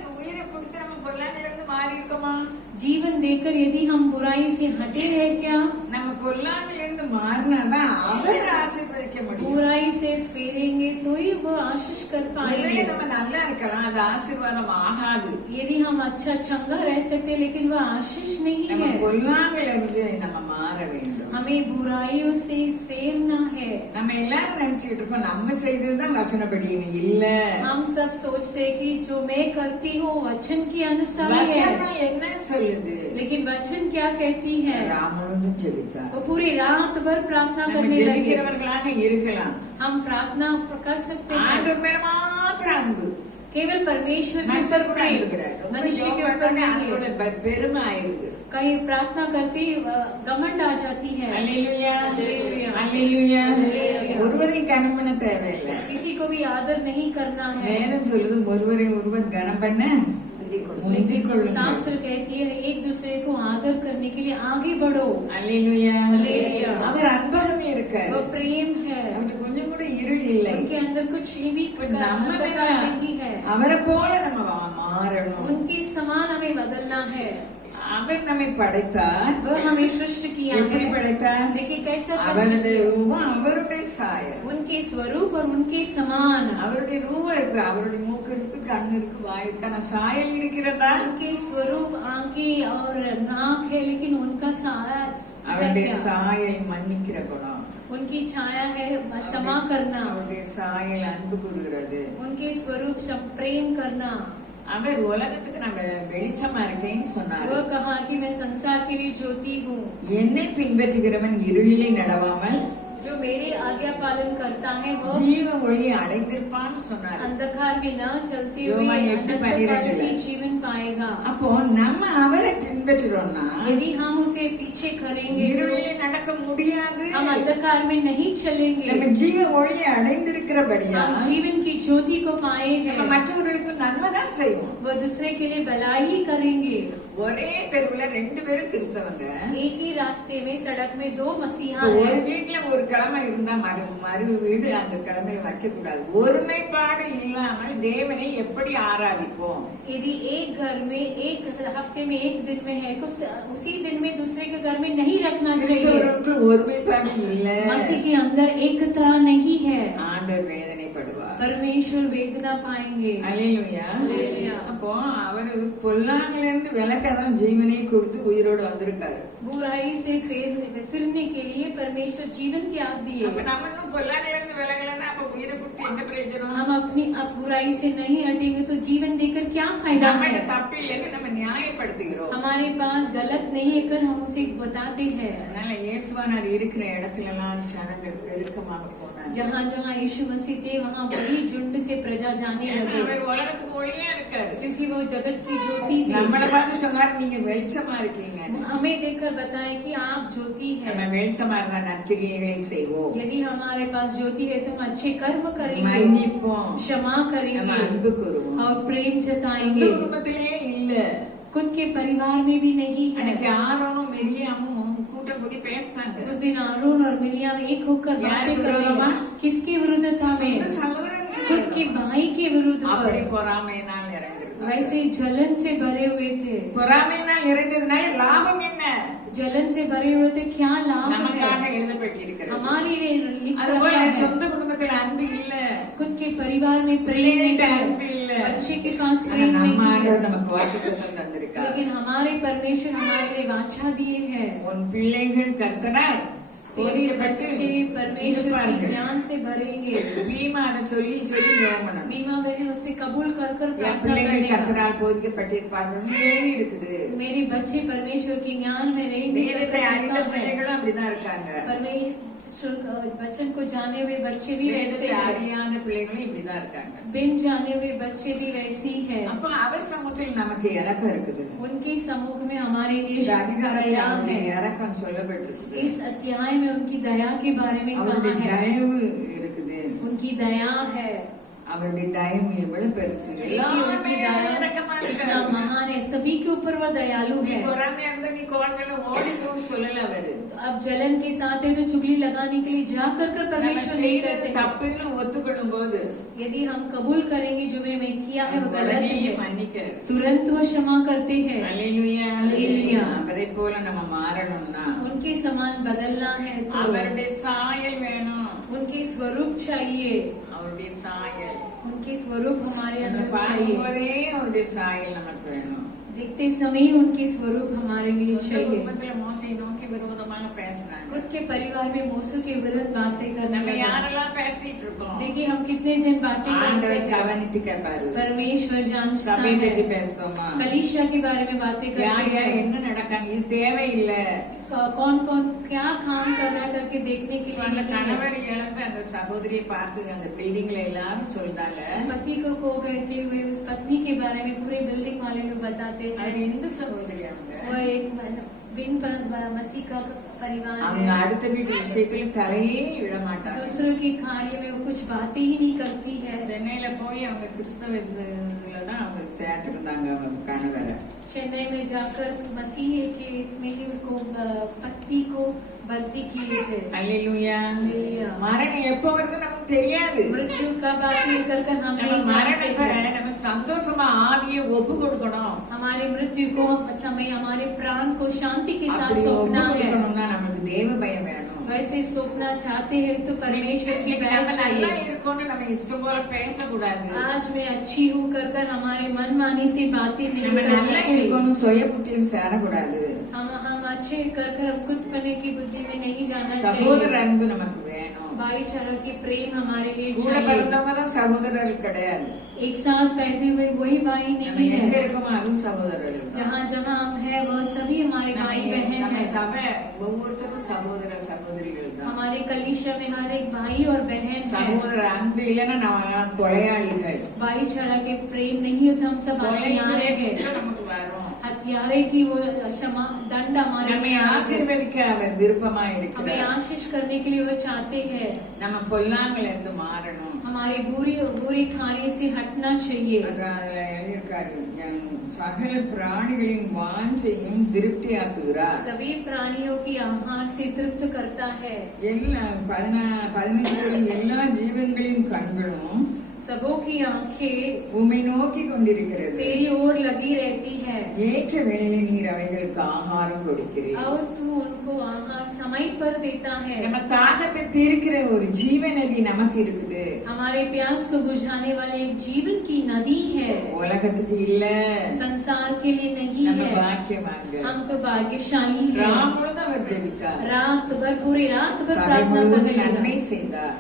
கொடுத்து நம்ம பொல்லாங்கிலிருந்து மாறி இருக்கோமா? जीवन देकर यदि हम बुराई से हटे हैं क्या? நம்ம பொல்லாங்கிலிருந்து மாறினாதான் அவர் ஆசீர்வதிக்க முடியும். बुराई से फेरेंगे तो ही वो आशीष कर ஒருவேளை पाएंगे। நம்ம நல்லா இருக்கலாம், அது ஆசீர்வாதம் ஆகாது. यदि हम अच्छा चंगा रह सकते लेकिन वह आशीष नहीं நம்ம है। பொல்லாங்கிலிருந்து நம்ம மாற வேண்டும். हमें बुराइयों से फेरना है। நம்ம எல்லாரும் நினைச்சிட்டு இருக்கோம் நம்ம செய்ததுதான் வசனப்படி. இல்ல, हम सब सोचते हैं कि जो मैं करती हूँ वचन के अनुसार ही है, வசனம் என்ன சொல்லுது? लेकिन वचन क्या कहती है? ராமனும் ஜெபித்தார். वो पूरी रात भर प्रार्थना நம்ம करने लगे। ஜெபிக்கிறவர்களாக இருக்கலாம். हम प्रार्थना कर सकते हैं, ஆண்டவர் மேல மாத்திரம் அன்பு, केवल परमेश्वर के ऊपर மனுஷர் கூட அன்பு प्रेम, கிடையாது. मनुष्य के ऊपर नहीं அதோட है। பெருமை ஆயிருது. कहीं प्रार्थना करते घमंड आ जाती है। அல்லேலூயா, அல்லேலூயா. அல்லேலூயா. அல்லேலூயா. ஒருவரையும் கனம் பண்ண தேவையில்லை. किसी को भी आदर नहीं करना है। வேதம் சொல்லுது ஒருவரை ஒருவர் கனம் பண்ண முந்திக் கொள்ளுங்கள். शास्त्र कहती है एक दूसरे को आदर करने के लिए आगे बढ़ो। அல்லேலூயா. அல்லேலூயா. அவர் அன்பாகவே இருக்காரு. वो प्रेम है, அவருக்கு கொஞ்சம் கூட இருள் இல்லை. उनके अंदर कुछ भी நம்ம अंधकार नहीं है। அவரை போல நம்ம மாறணும். उनके समान हमें बदलना है। அவர் நம்மை படைத்தார். वह हमें सृष्टि किया எப்படி है। படைத்தார்? देखिए कैसा அவருடைய सृष्टि, ரூபம் அவருடைய சாயல். उनके स्वरूप और उनके समान। அவருடைய ரூபம் இருக்கு, அவருடைய மூக்கு இருக்கு, கண்ணு இருக்கு, வாய் இருக்கு. ஆனா சாயல் இருக்கிறதா? उनके स्वरूप आंखें और नाक है, लेकिन उनका साया है அவருடைய क्या? சாயல் மன்னிக்கிற குணம். उनकी छाया है क्षमा करना, அவருடைய சாயல் அன்பு கூறுகிறது. उनके स्वरूप प्रेम करना। அவர் உலகத்துக்கு நம்ம வெளிச்சமா இருக்கேன்னு சொன்னார். वो कहा कि मैं संसार के लिए ज्योति हूँ, என்னை பின்பற்றுகிறவன் இருளிலே நடவாமல் जो मेरे आज्ञा पालन करता है वो ஜீவ ஒளியை அடைந்திருப்பான்னு சொன்னார். अंधकार में न चलते हुए யோவான் 8:12 अनंत काल जीवन पाएगा। அப்போ நம்ம அவரை பின்பற்றுறோம்னா यदि हम उसे पीछे करेंगे तो இருளிலே நடக்க முடியாது. हम अंधकार में नहीं चलेंगे, நம்ம ஜீவ ஒளியை அடைந்திருக்கிறபடியா हम जीवन की ज्योति को पाए நம்ம हैं। மற்றவர்களுக்கு நன்மைதான் செய்வோம். वो दूसरे के लिए भलाई ही करेंगे। ஒரே தெருவுல ரெண்டு பேரும் கிறிஸ்தவங்க. एक ही रास्ते में सड़क में दो मसीहा ஒரு हैं। வீட்டுல ஒரு கிழமை இருந்தா மறு வீடு அந்த கிழமையை வைக்க கூடாது. ஒருமைப்பாடு இல்லாமல் தேவனை எப்படி ஆராதிப்போம்? यदि एक घर में एक हफ्ते में एक दिन में है तो उसी दिन में दूसरे के घर में नहीं रखना चाहिए। கிறிஸ்தவர்களுக்கு ஒருமைப்பாடு இல்ல. मसीह के अंदर एकता नहीं है, ஆண்டவர் வேதனைப்படுவார். परमेश्वर वेदना पाएंगे। அல்லேலூயா. அல்லேலூயா. அப்போ அவரு பொல்லாங்கிலிருந்து விலக்கதான் ஜீவனை கொடுத்து உயிரோடு வந்திருக்காரு. बुराई से फिरने के लिए परमेश्वर जीवन त्याग दिए। அப்ப நம்ம இன்னும் பொல்லாங்கிலிருந்து விலகலன்னா அப்ப உயிரை கொடுத்து என்ன பிரயோஜனம்? हम अपनी अब बुराई से नहीं हटेंगे तो जीवन देकर क्या फायदा நம்மகிட்ட है? தப்பு இல்லைன்னு நம்ம நியாயப்படுத்துகிறோம். हमारे पास गलत नहीं है कर हम उसे बताते हैं। அதனால இயேசுவானார் இருக்கிற இடத்துல எல்லாம் ஜனங்கள் பெருக்கமாக போனாங்க. जहाँ जहाँ यीशु मसीह थे वहाँ बड़ी झुंड से प्रजा जाने ஏன்னா लगे, அவர் உலகத்துக்கு ஒளியா இருக்காரு. क्योंकि वो जगत की ज्योति நம்மள थी। பார்த்து சொன்னார் நீங்க வெளிச்சமா இருக்கீங்க. हमें देखकर कर बताएं कि आप ज्योति நம்ம है। வெளிச்சமா இருந்தா நற்கிரியைகளை செய்வோம், यदि हमारे पास ज्योति है तो हम अच्छे कर्म करेंगे, மன்னிப்போம், क्षमा நம்ம करेंगे அன்பு கூறுவோம். और प्रेम சொந்த जताएंगे। குடும்பத்திலே இல்ல, खुद के परिवार में भी नहीं அன்னைக்கு है। ஆரோனும் மிரியாமும் கூட்டம் கூடி பேசினாங்க. उस दिन आरून और मिरियाम एक होकर यार बातें कर रहे विरोधमा? हैं। किसकी विरुद्धता சொந்த में? சகோதரனுக்கு खुद के भाई के विरुद्ध அப்படி पर। பொறாமையினால் நிறைந்திருந்தாங்க. वैसे ही जलन से भरे हुए थे। பொறாமையினால் நிறைந்ததுனால லாபம் என்ன? जलन से भरे हुए थे, क्या लाभ நமக்காக है? எழுதப்பட்டிருக்கிறது. हमारे लिए लिखा அதுபோல है। சொந்த குடும்பத்தில் அன்பு இல்ல, खुद के परिवार में प्रेम नहीं அன்பு है, இல்ல. बच्चे के पास ஆனா प्रेम நம்ம नहीं ஆண்டவர் है। நமக்கு வாக்குத்தத்தம் தந்திருக்கார். लेकिन हमारे परमेश्वर हमारे लिए वाचा दिए हैं। உன் பிள்ளைகள் கர்த்தரால் तेरे போதிக்கப்பட்டு बच्चे परमेश्वर के இருப்பார்கள். ज्ञान से भरेंगे। பீமா அதை சொல்லி சொல்லி ஜெபம் பண்ணணும். बीमा बहन उसे कबूल कर कर என் प्रार्थना பிள்ளைகள் करने का। கர்த்தரால் போதிக்கப்பட்டிருப்பார்கள் எழுதி இருக்குது. मेरे बच्चे परमेश्वर के ज्ञान में रहेंगे வேதத்தை करके அறிந்த लिखा है। பிள்ளைகளும் அப்படிதான் இருக்காங்க. परमेश्वर वचन को जाने हुए बच्चे भी वैसे வேதத்தை हैं। அறியாத பிள்ளைகளும் இப்படிதான் இருக்காங்க. बिन जाने हुए बच्चे भी वैसी है। அப்ப அவர் சமூகத்தில் நமக்கு இறக்கம் இருக்குது. उनके सम्मुख में हमारे लिए இந்த அதிகாரத்தில் दया அவருடைய है। இறக்கம் சொல்லப்பட்டிருக்குது. इस अध्याय में उनकी दया के बारे में அவருடைய कहा है। தயவு இருக்குது. उनकी दया है। அவருடைய தயவு எவ்வளவு பெருசு. देखिए उनकी दया कितना महान है, सभी के ऊपर वह दयालु நீ है। பொறாமையா இருந்தா நீ கோர்ட்ல ஓடிப்போன்னு சொல்லல அவரு. तो अब जलन के साथ है तो चुगली लगाने के लिए जा कर நம்ம परमेश्वर नहीं செய்தது करते हैं। தப்புன்னு ஒத்துக்கொள்ளும் போது यदि हम कबूल करेंगे जो मैं किया है वो गलत உடனே है, மன்னிக்கிறது. तुरंत वो क्षमा करते हैं। அல்லேலூயா. அல்லேலூயா. அவரை போல நம்ம மாறணும்னா उनके समान बदलना है तो அவருடைய சாயல் வேணும். उनके स्वरूप चाहिए। அவருடைய சாயல் उनके स्वरूप हमारे நம்ம अंदर चाहिए। பார்க்கும்போதே அவருடைய சாயல் நமக்கு வேணும். देखते समय ही उनके स्वरूप हमारे लिए சொந்த चाहिए। குடும்பத்துல மோசை நோக்கி விரோதமாக பேசுறாங்க. खुद के परिवार में मोसू के विरुद्ध बातें करने நம்ம लगे। யாரெல்லாம் பேசிட்டு இருக்கோம்? देखिए हम कितने जन बातें करते ஆண்டவர் हैं। கவனித்து கேட்பாரு. परमेश्वर जानता சபை பற்றி है। பேசுவோமா? कलीसिया के बारे में बातें யார் करते யார் हैं। என்ன நடக்காங்க இது தேவையில்லை. कौन कौन क्या काम कर रहा है करके देखने के लिए அந்த नहीं है। கணவர் இழந்த அந்த சகோதரியை பார்த்து அந்த பில்டிங்ல எல்லாரும் சொல்றாங்க, पति को खो बैठे हुए उस पत्नी के बारे में पूरे बिल्डिंग वाले लोग बताते அது हैं। எந்த சகோதரி அவங்க? वो एक बिन मसीह का परिवार அவங்க है। அடுத்த வீட்டு விஷயத்துல தலையே விட மாட்டாங்க. दूसरों के कार्य में वो कुछ बातें ही नहीं करती है। சென்னையில போய் அவங்க கிறிஸ்தவ இதுலதான் அவங்க சேர்த்திருந்தாங்க அவங்க கணவரை. चेन्नई में जाकर मसीह के इसमें ही उसको पति को बदली किए थे। அல்லேலூயா. அல்லேலூயா. மரணம் எப்ப வருது நமக்கு தெரியாது. मृत्यु कब आती है कर हम நம்ம नहीं जानते மரணத்தை हैं। நம்ம சந்தோஷமா ஆவியை ஒப்பு கொடுக்கணும். हमारे मृत्यु को समय हमारे प्राण को शांति के साथ அப்படி ஒப்பு सौंपना है। கொடுக்கணும்னா நமக்கு தேவ பயம் வேணும். वैसे सौंपना चाहते हैं तो परमेश्वर की இன்னைக்கு भय நம்ம நல்லா चाहिए। இருக்கோம்னு நம்ம இஷ்டம் போல பேசக்கூடாது. आज मैं अच्छी हूँ कर हमारे मनमानी से बातें नहीं நம்ம நல்லா करनी चाहिए। இருக்கணும் சுய புத்தியில் சேரக்கூடாது. हम अच्छे कर हम खुद पने की बुद्धि में नहीं जाना சகோதர चाहिए। அன்பு நமக்கு வேணும். भाईचारा की प्रेम हमारे लिए கூட चाहिए। பிறந்தவங்க தான் சகோதரர்கள் கிடையாது. एक साथ पैदा हुए वही भाई நம்ம नहीं எங்க है। இருக்கோமோ அதுவும் சகோதரர்கள் தான். जहाँ जहाँ हम है वह सभी हमारे भाई बहन நம்ம है। சபை ஒவ்வொருத்தரும் சகோதர சகோதரிகள் தான். हमारे कलीसिया में हर एक भाई और बहन है। சகோதர அன்பு இல்லைன்னா நம்ம கொலையாளிகள். भाईचारा के प्रेम नहीं होता हम सब हत्यारे हैं। நமக்கு வரும். हत्यारे की वो क्षमा दंड हमारे நம்மை लिए आए। ஆசீர்வதிக்க அவர் விருப்பமா हमें இருக்கிறார். आशीष करने के लिए वो चाहते हैं। நம்ம பொல்லாங்கல இருந்து மாறணும். हमारे बुरी कार्य से हटना चाहिए। அதான் அதுல எழுதியிருக்காரு, சகல பிராணிகளின் வாஞ்சையும் திருப்தியாக்குகிறார். सभी प्राणियों की आहार से तृप्त करता है। எல்லா 15 எல்லா ஜீவன்களின் கண்களும் सबों की आंखें உம்மை நோக்கி கொண்டிருக்கிறது. तेरी ओर लगी रहती है ஏற்ற வேளையில் நீர் அவைகளுக்கு ஆகாரம் கொடுக்கிறீர். और तू उनको आहार समय पर देता है। நம்ம தாகத்தை தீர்க்கிற ஒரு ஜீவ நதி நமக்கு இருக்குது. हमारे प्यास को बुझाने वाले एक जीवन की नदी है। உலகத்துக்கு இல்ல. संसार के लिए नहीं நம்ம है। பாக்கியவான்கள். हम तो भाग्यशाली हैं। ராம் முழுதும் அவர் ஜெபித்தார். रात भर पूरी रात भर பகல் प्रार्थना முழுவதும் करने நன்மை लगा। செய்தார்.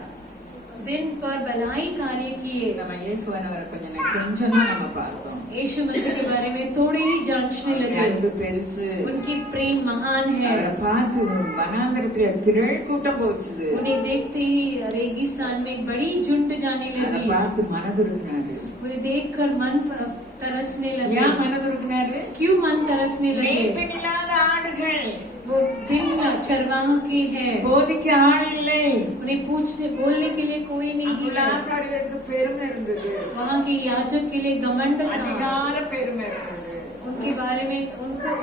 दिन पर भलाई कार्य किए। நம்ம இயேசுவானவர் கொஞ்சமா நம்ம பார்த்தோம். यीशु मसीह के बारे में थोड़े ही जांचने அவருடைய लगे। அன்பு பெருசு. उनकी प्रेम महान है। அவரை பார்த்து வனாந்தரத்துல திரள் கூட்டம் போச்சுது. उन्हें देखते ही रेगिस्तान में एक बड़ी झुंड जाने அதை लगी। பார்த்து மனதுருகினாரு. उन्हें देखकर मन तरसने लगे। ஏன் மனதுருகினாரு? क्यों मन तरसने लगे? மேய்ப்பனில்லாத ஆடுகள். वो भिन्न चरवाहों के हैं, போதிக்க ஆள் இல்லை. उन्हें पूछने बोलने के लिए कोई नहीं அங்குள்ள है। ஆசாரியர்களுக்கு பெருமை இருந்தது, वहाँ के याजक के लिए घमंड था, அதிகார பெருமை இருந்தது. उनके बारे में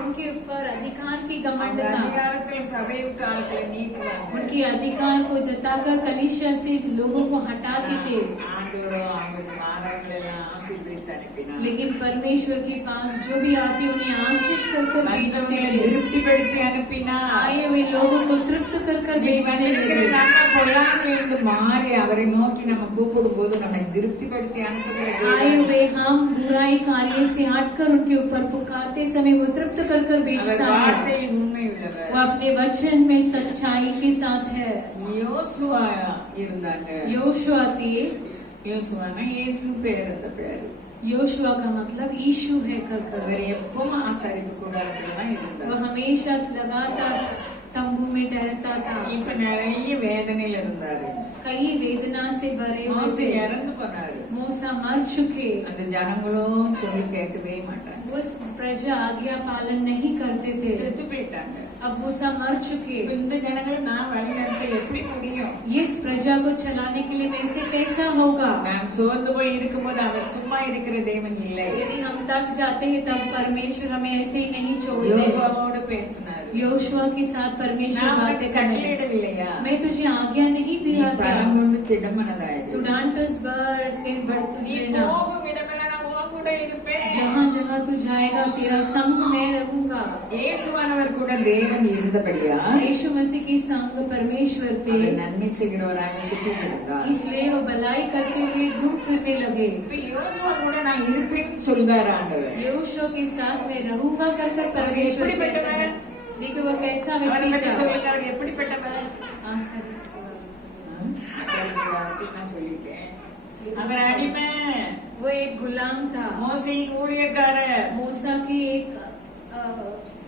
उनके ऊपर अधिकार की घमंड அந்த था। அதிகாரத்தில் சபை காலத்துல நீக்குவாங்க. उनके अधिकार को जताकर कलीसिया से लोगों को हटाते थे। ஆண்டவரோ அவங்க மாணவர்கள் எல்லாம் ஆசீர்வதித்து அனுப்பினார். लेकिन परमेश्वर के पास जो भी आते उन्हें आशीष कर कर बेचते மற்றவர்களை थे। திருப்திப்படுத்தி அனுப்பினார். आए हुए लोगों को तृप्त कर कर बेचने लगे। நம்ம பொல்லாமையிலிருந்து மாறி அவரை நோக்கி நம்ம கூப்பிடும் போது நம்மை திருப்திப்படுத்தி அனுப்புகிறது. आए हुए हम बुराई कार्य से हटकर उनके ऊपर पुकारते समय वो तृप्त कर कर அவர் बेचता है। வார்த்தையில் உண்மை உள்ளவர். वो अपने वचन में सच्चाई के साथ है। யோசுவா இருந்தாங்க. योशुआ थे। யோசுவானா இயேசு பேரத்த பேரு. योशुआ का मतलब यीशु है कर அவர் कर। எப்பவும் ஆசாரிப்பு கூடாரத்துல தான் वो இருந்தார். हमेशा लगातार तंबू में ठहरता था। இப்ப நிறைய வேதனையில இருந்தாரு. कई वेदना से भरे हुए மோசே थे। இறந்து போனாரு. मूसा मर चुके। அந்த ஜனங்களும் சொல்லி கேட்கவே மாட்டாங்க, उस प्रजा आज्ञा पालन नहीं करते थे। செத்து போயிட்டாங்க. अब मूसा मर चुके। இப்ப இந்த ஜனங்களை நான் வழிநடத்த எப்படி முடியும்? इस प्रजा को चलाने के लिए वैसे कैसा होगा? நாம் சோர்ந்து போய் இருக்கும்போது அவர் சும்மா இருக்கிற தேவன் இல்லை. यदि हम तक जाते हैं तब परमेश्वर हमें ऐसे ही नहीं छोड़ते। யோசுவாவோடு பேசினாரு. योशुआ के साथ परमेश्वर நான் बातें உனக்கு करने கட்டளையிடவில்லையா? मैं तुझे आज्ञा नहीं நீ दिया क्या? பரமொன்று திடமனதாயிரு. तू डांटस बढ़ते बढ़ते நீ रहना। போகும் இடமெல்லாம் நான் உன் கூட இருப்பேன். जहाँ जहाँ तू जाएगा तेरा संग मैं रहूंगा। இயேசுவானவர் கூட தேவன் இருந்தபடியா यीशु मसीह की संग परमेश्वर थे, அவர் நன்மை செய்கிறவராக சுற்றி இருந்தார். इसलिए वो भलाई करते हुए घूम फिरने लगे। இப்ப யோசுவா கூட நான் இருப்பேன்னு சொல்றாரு ஆண்டவர். योशुआ के साथ मैं रहूंगा कर कर परमेश्वर कहता है। देखो वो कैसा அவரை व्यक्ति பற்றி था। சொல்லுங்க, அவர் எப்படிப்பட்டவர்? आसरी। நான் சொல்லிட்டேன். அவர் அடிமை, वो एक गुलाम था, மோசையின் ஊழியக்காரர். मूसा की एक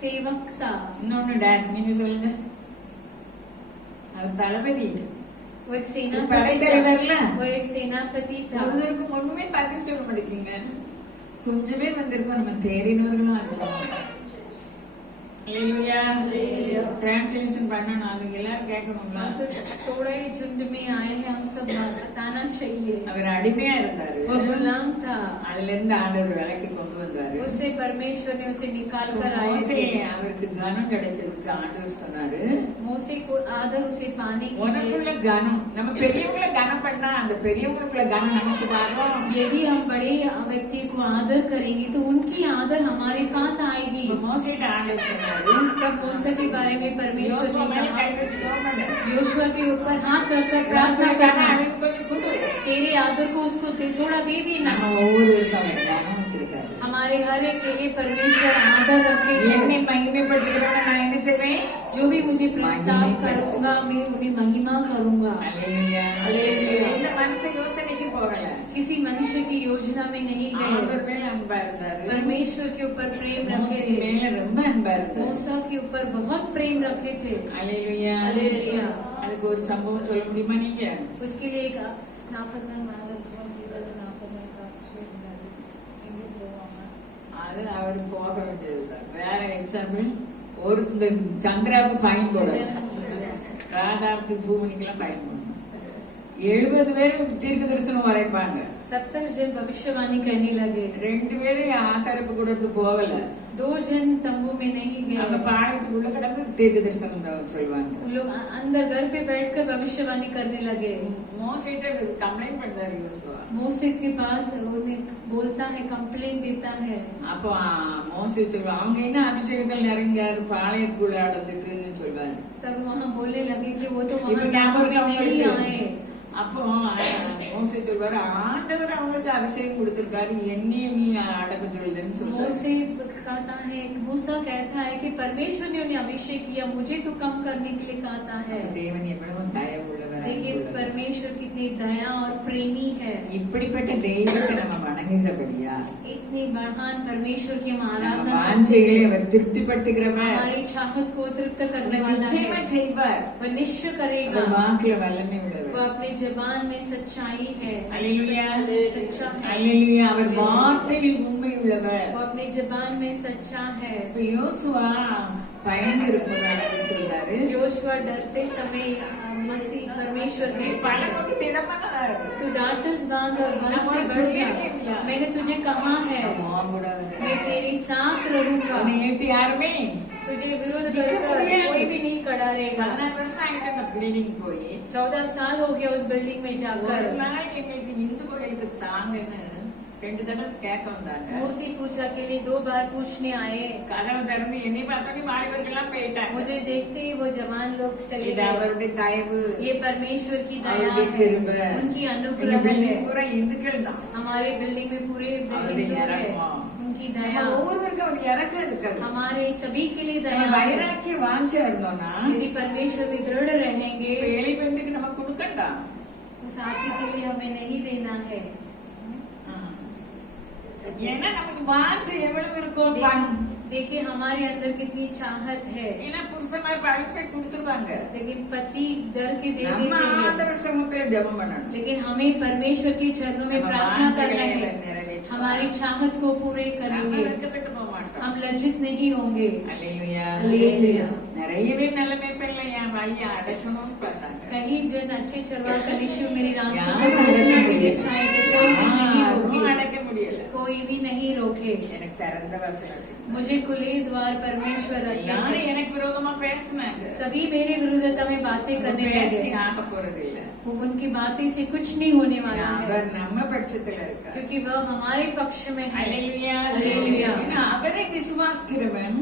सेवक था। இன்னொன்னு டேஸ் நீங்க சொல்லுங்க. அவர் தளபதி. वो एक सेनापति படைத்தலைவர்ல था। वो एक सेनापति था। ஒருவருக்கு ஒண்ணுமே பதில் சொல்ல மாட்டேங்க. கொஞ்சம் பேர் வந்திருக்கோம், நம்ம தேறினவர்களும் இருக்கோம். டிரான்ஸ்லேஷன் பண்ணணும், அதுக்கு எல்லாரும் கேட்கணுங்களா? तो थोड़ा ही झुंड में आए हैं, हम सब बताना चाहिए। அவர் அடிமையா இருந்தாரு. वो गुलाम था, அதுல இருந்து ஆண்டவர் விலைக்கு கொண்டு வந்தாரு. उससे परमेश्वर ने उसे निकाल कर आए மோசே थे। அவருக்கு கனம் கிடைக்கிறதுக்கு ஆண்டவர் சொன்னாரு, मोसे को आदर उसे पाने के உனக்குள்ள लिए கனம், நம்ம பெரியவங்களை கனம் பண்ணா அந்த பெரியவங்களுக்குள்ள கனம் நமக்கு வரும். यदि हम बड़े व्यक्ति को आदर करेंगे तो उनकी आदर हमारे पास आएगी। மோசேட்ட ஆண்டவர் சொன்னாரு, तब मूसा के बारे में परमेश्वर யோசுவா ने மேல कहा, கை வச்சு ஜெபம் பண்ணு. योशुआ के ऊपर हाथ रखकर प्रार्थना प्रार्थना करना, करना, அவனுக்கு கொஞ்சம் கொடு. तेरे आदर को उसको थोड़ा दे देना। நம்ம ஒவ்வொருவருக்கும் அவர் கனம் வச்சிருக்காரு. हमारे हर एक के लिए परमेश्वर आदर रखे। என்னை மகிமைப்படுத்துகிறவனை நான் என்ன செய்வேன்? जो भी मुझे प्रस्ताव करूंगा मैं उन्हें महिमा करूंगा। அல்லேலூயா. அல்லேலூயா. இந்த மனுஷ யோசனைக்கு போகல, किसी मनुष्य की योजना में नहीं गए, ஆண்டவர் மேல அன்பா இருந்தாரு. परमेश्वर के ऊपर प्रेम रखे மோசே थे। மேல ரொம்ப அன்பா இருந்தாரு. मूसा के ऊपर बहुत प्रेम रखे थे। அல்லேலூயா. அல்லேலூயா. அதுக்கு ஒரு சம்பவம் சொல்ல முடியுமா நீங்க? उसके लिए एक அது அவர் போக வேண்டியதுதான். வேற எக்ஸாம்பிள், ஒரு இந்த சந்திராவுக்கு ஃபைன் போடணும், ராதாவுக்கு பூமணிக்கெல்லாம் ஃபைன் போடணும். 70 பேர் தீர்க்க தரிசனம் வரைப்பாங்க, 70 जन भविष्यवाणी करने लगे। 2 பேரும் ஆசாரிப்பு கூடத்துக்கு போகல, 2 जन तंबू में नहीं அந்த गए। பாடத்துக்குள்ள கிடந்து தீர்க்க தரிசனம் தான் சொல்லுவாங்க. उन लोग अंदर घर पे बैठकर भविष्यवाणी करने लगे। மோசேட்ட கம்ப்ளைண்ட் பண்ணாரு யோசுவா. मूसे के पास उन्हें बोलता है, कंप्लेन देता है। அப்போ மோசே சொல்லுவாங்க, அவங்க என்ன அபிஷேகங்கள் நிறைஞ்சாரு பாளையத்துக்குள்ள அடந்துட்டுன்னு சொல்லுவாரு. तब वहाँ बोलने लगे कि वो तो இப்ப वहाँ ஞாபகம் तंबू में नहीं आए। அப்போ மோசே சொல்வாரு, ஆண்டவர் அவங்களுக்கு அபிஷேகம் கொடுத்திருக்காரு, என்னையும் நீ அடக்க சொல்லுதுன்னு சொல்லுவாரு. मूसे कहता है, मूसा कहता है कि परमेश्वर ने उन्हें अभिषेक किया, मुझे तो कम करने के लिए कहता है। தேவன் எவ்வளவு தயவு உள்ளவர், देखिए परमेश्वर कितनी दया और प्रेमी है। இப்படிப்பட்ட தெய்வத்தை நம்ம வணங்குகிறபடியா इतनी महान परमेश्वर की हम நம்ம आराधना வாஞ்சைகளை करते हैं। அவர் திருப்திப்படுத்துகிறவர், हमारी चाहत को तृप्त करने वाला நிச்சயமா है। செய்வார். वह निश्चय करेगा। அவர் வாக்குல வல்லமை वो உள்ளவர். अपने जबान में सच्चाई है। அல்லேலூயா. सच्चा है। அல்லேலூயா. அவர் வார்த்தையில் உண்மை உள்ளவர். वो अपने जबान में सच्चा है। இப்ப யோசுவா பயந்து இருப்பதாக சொல்றாரு. योशुआ डरते समय मसीह परमेश्वर நீ ने பழகுக்கு திடமான तू डांटस बांध और बल से बढ़ जा। मैंने तुझे कहा है मैं तेरे साथ रहूंगा। அவனை ஏற்றி யாருமே तुझे विरोध करकर कोई भी नहीं खड़ा रहेगा। 14 வருஷம் ஆயிட்டு அந்த பில்டிங் போய் 14 साल हो गया उस बिल्डिंग में ஒரு जाकर। நாளைக்கு எங்களுக்கு இந்து கோயிலுக்கு தாங்கன்னு 2 தடவை கேட்க வந்தாங்க. मूर्ति पूजा के लिए 2 बार पूछने आए। கதவு திறந்து என்னை பார்த்தோன்னே மாணவர்கள்லாம் போயிட்டாங்க. मुझे देखते ही वो जवान लोग चले இது गए। அவருடைய தயவு, ये परमेश्वर की दया அவருடைய है, கிருபை. उनकी எங்க अनुग्रह है। பில்டிங் பூரா இந்துக்கள் தான். हमारे बिल्डिंग में पूरे அவருடைய हिंदू है, இறக்கம். उनकी நம்ம दया ஒவ்வொருவருக்கும் ஒரு இறக்கம் இருக்காது. हमारे सभी के लिए நம்ம दया है। வைராக்கிய வாஞ்சை இருந்தோம்னா यदि परमेश्वर में दृढ़ रहेंगे இப்ப ஏழை பெண்ணுக்கு நம்ம கொடுக்கண்டா. तो साथी के लिए हमें नहीं देना है। ஏன்னா நமக்கு வாஞ்சை எவ்வளவு இருக்கும். देखिए हमारे अंदर कितनी चाहत है, ஏன்னா புருஷமார் பழிப்பை கொடுத்துருவாங்க. लेकिन पति डर के दे நம்ம देते हैं। ஆண்டவர் சமூகத்துல ஜெபம் பண்ணணும். लेकिन हमें परमेश्वर की चरणों में நம்ம प्रार्थना करना வாஞ்சைகளை है, நிறைவேற்றுவோம். हमारी चाहत को पूरे நம்ம करेंगे, வெட்கப்பட்டு போக மாட்டோம். हम लज्जित नहीं होंगे। அல்லேலூயா. அல்லேலூயா। நிறைய பேர் நல்ல மேய்ப்பன்ல என் வழியை அடக்கணும்னு பார்த்தாங்க. कई जन अच्छे चरवा कलिशु मेरी रास्ते யாரும் को रोकने के लिए அடக்க चाहे तो कोई भी नहीं யாரும் रोके, அடக்க முடியல. कोई भी नहीं रोके। எனக்கு திறந்த வாசல் வச்சிருந்தாங்க. मुझे खुले द्वार परमेश्वर रखे எல்லாரும் हैं। எனக்கு விரோதமா பேசினாங்க. सभी मेरे विरुद्धता में बातें करने பேசி लगे। ஆக போறது இல்ல. वो उनकी बातें से कुछ नहीं होने वाला है, அவர் நம்ம பட்சத்துல இருக்கார். क्योंकि वह हमारे पक्ष में है। அல்லேலூயா. அல்லேலூயா। ஏன்னா அவரை விசுவாசிக்கிறவன்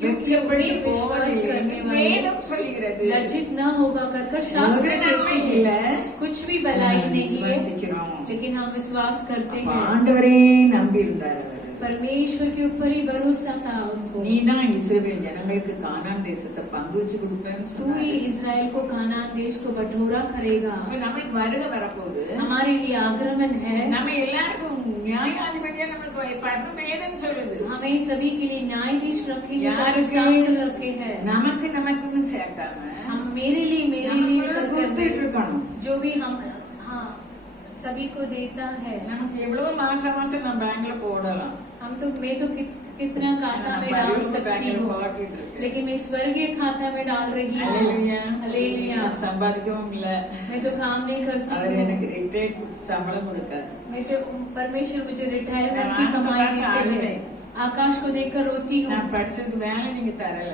क्योंकि बड़ी विश्वास करने वाले வேதம் சொல்லுகிறது. लज्जित न होगा कर शास्त्र ஒரு कहते நன்மை இல்ல. हैं कुछ भी भलाई நம்ம नहीं है, விசுவாசிக்கிறோம். लेकिन हम विश्वास करते அப்ப हैं। ஆண்டவரே நம்பி இருந்தார் அவர். परमेश्वर के ऊपर ही भरोसा था उनको। நீதான் இஸ்ரவேல் ஜனங்களுக்கு கானான் தேசத்தை பங்கு வச்சு கொடுப்பேன்னு तू ही சொன்னாரு. इज़राइल को कानान देश को बटोरा करेगा। அப்ப நம்மளுக்கு வருகை வரப்போகுது. हमारे लिए आगमन है। நம்ம எல்லாருக்கும் நியாயாதிபதியா நம்மளுக்கு பரம வேதம் சொல்லுது. हमें सभी के लिए न्यायाधीश रखे हैं, யாருக்கு? शास्त्र रखे हैं। நமக்குன்னு சேர்க்காம हम मेरे लिए நமக்குள்ள कर கொடுத்துட்டு இருக்கணும். जो भी हम हाँ सभी को देता है। நமக்கு எவ்வளவு மாசம் மாசம் நம்ம பேங்க்ல போடலாம். हम तो मैं तो कितना खाता में डाल सकती हूँ, लेकिन मैं स्वर्गीय खाता में डाल रही हूँ। हालेलुया। சம்பாதிக்கவும் இல்ல. मैं तो काम नहीं करती அவர் हूँ, எனக்கு ரிட்டையர்ட் சம்பளம் கொடுத்தாரு. मैं तो परमेश्वर मुझे रिटायरमेंट की मैं कमाई आकाश देते को हैं। आकाश को देखकर रोती हूँ। நான் படிச்சதுக்கு வேலை நீங்க தரல.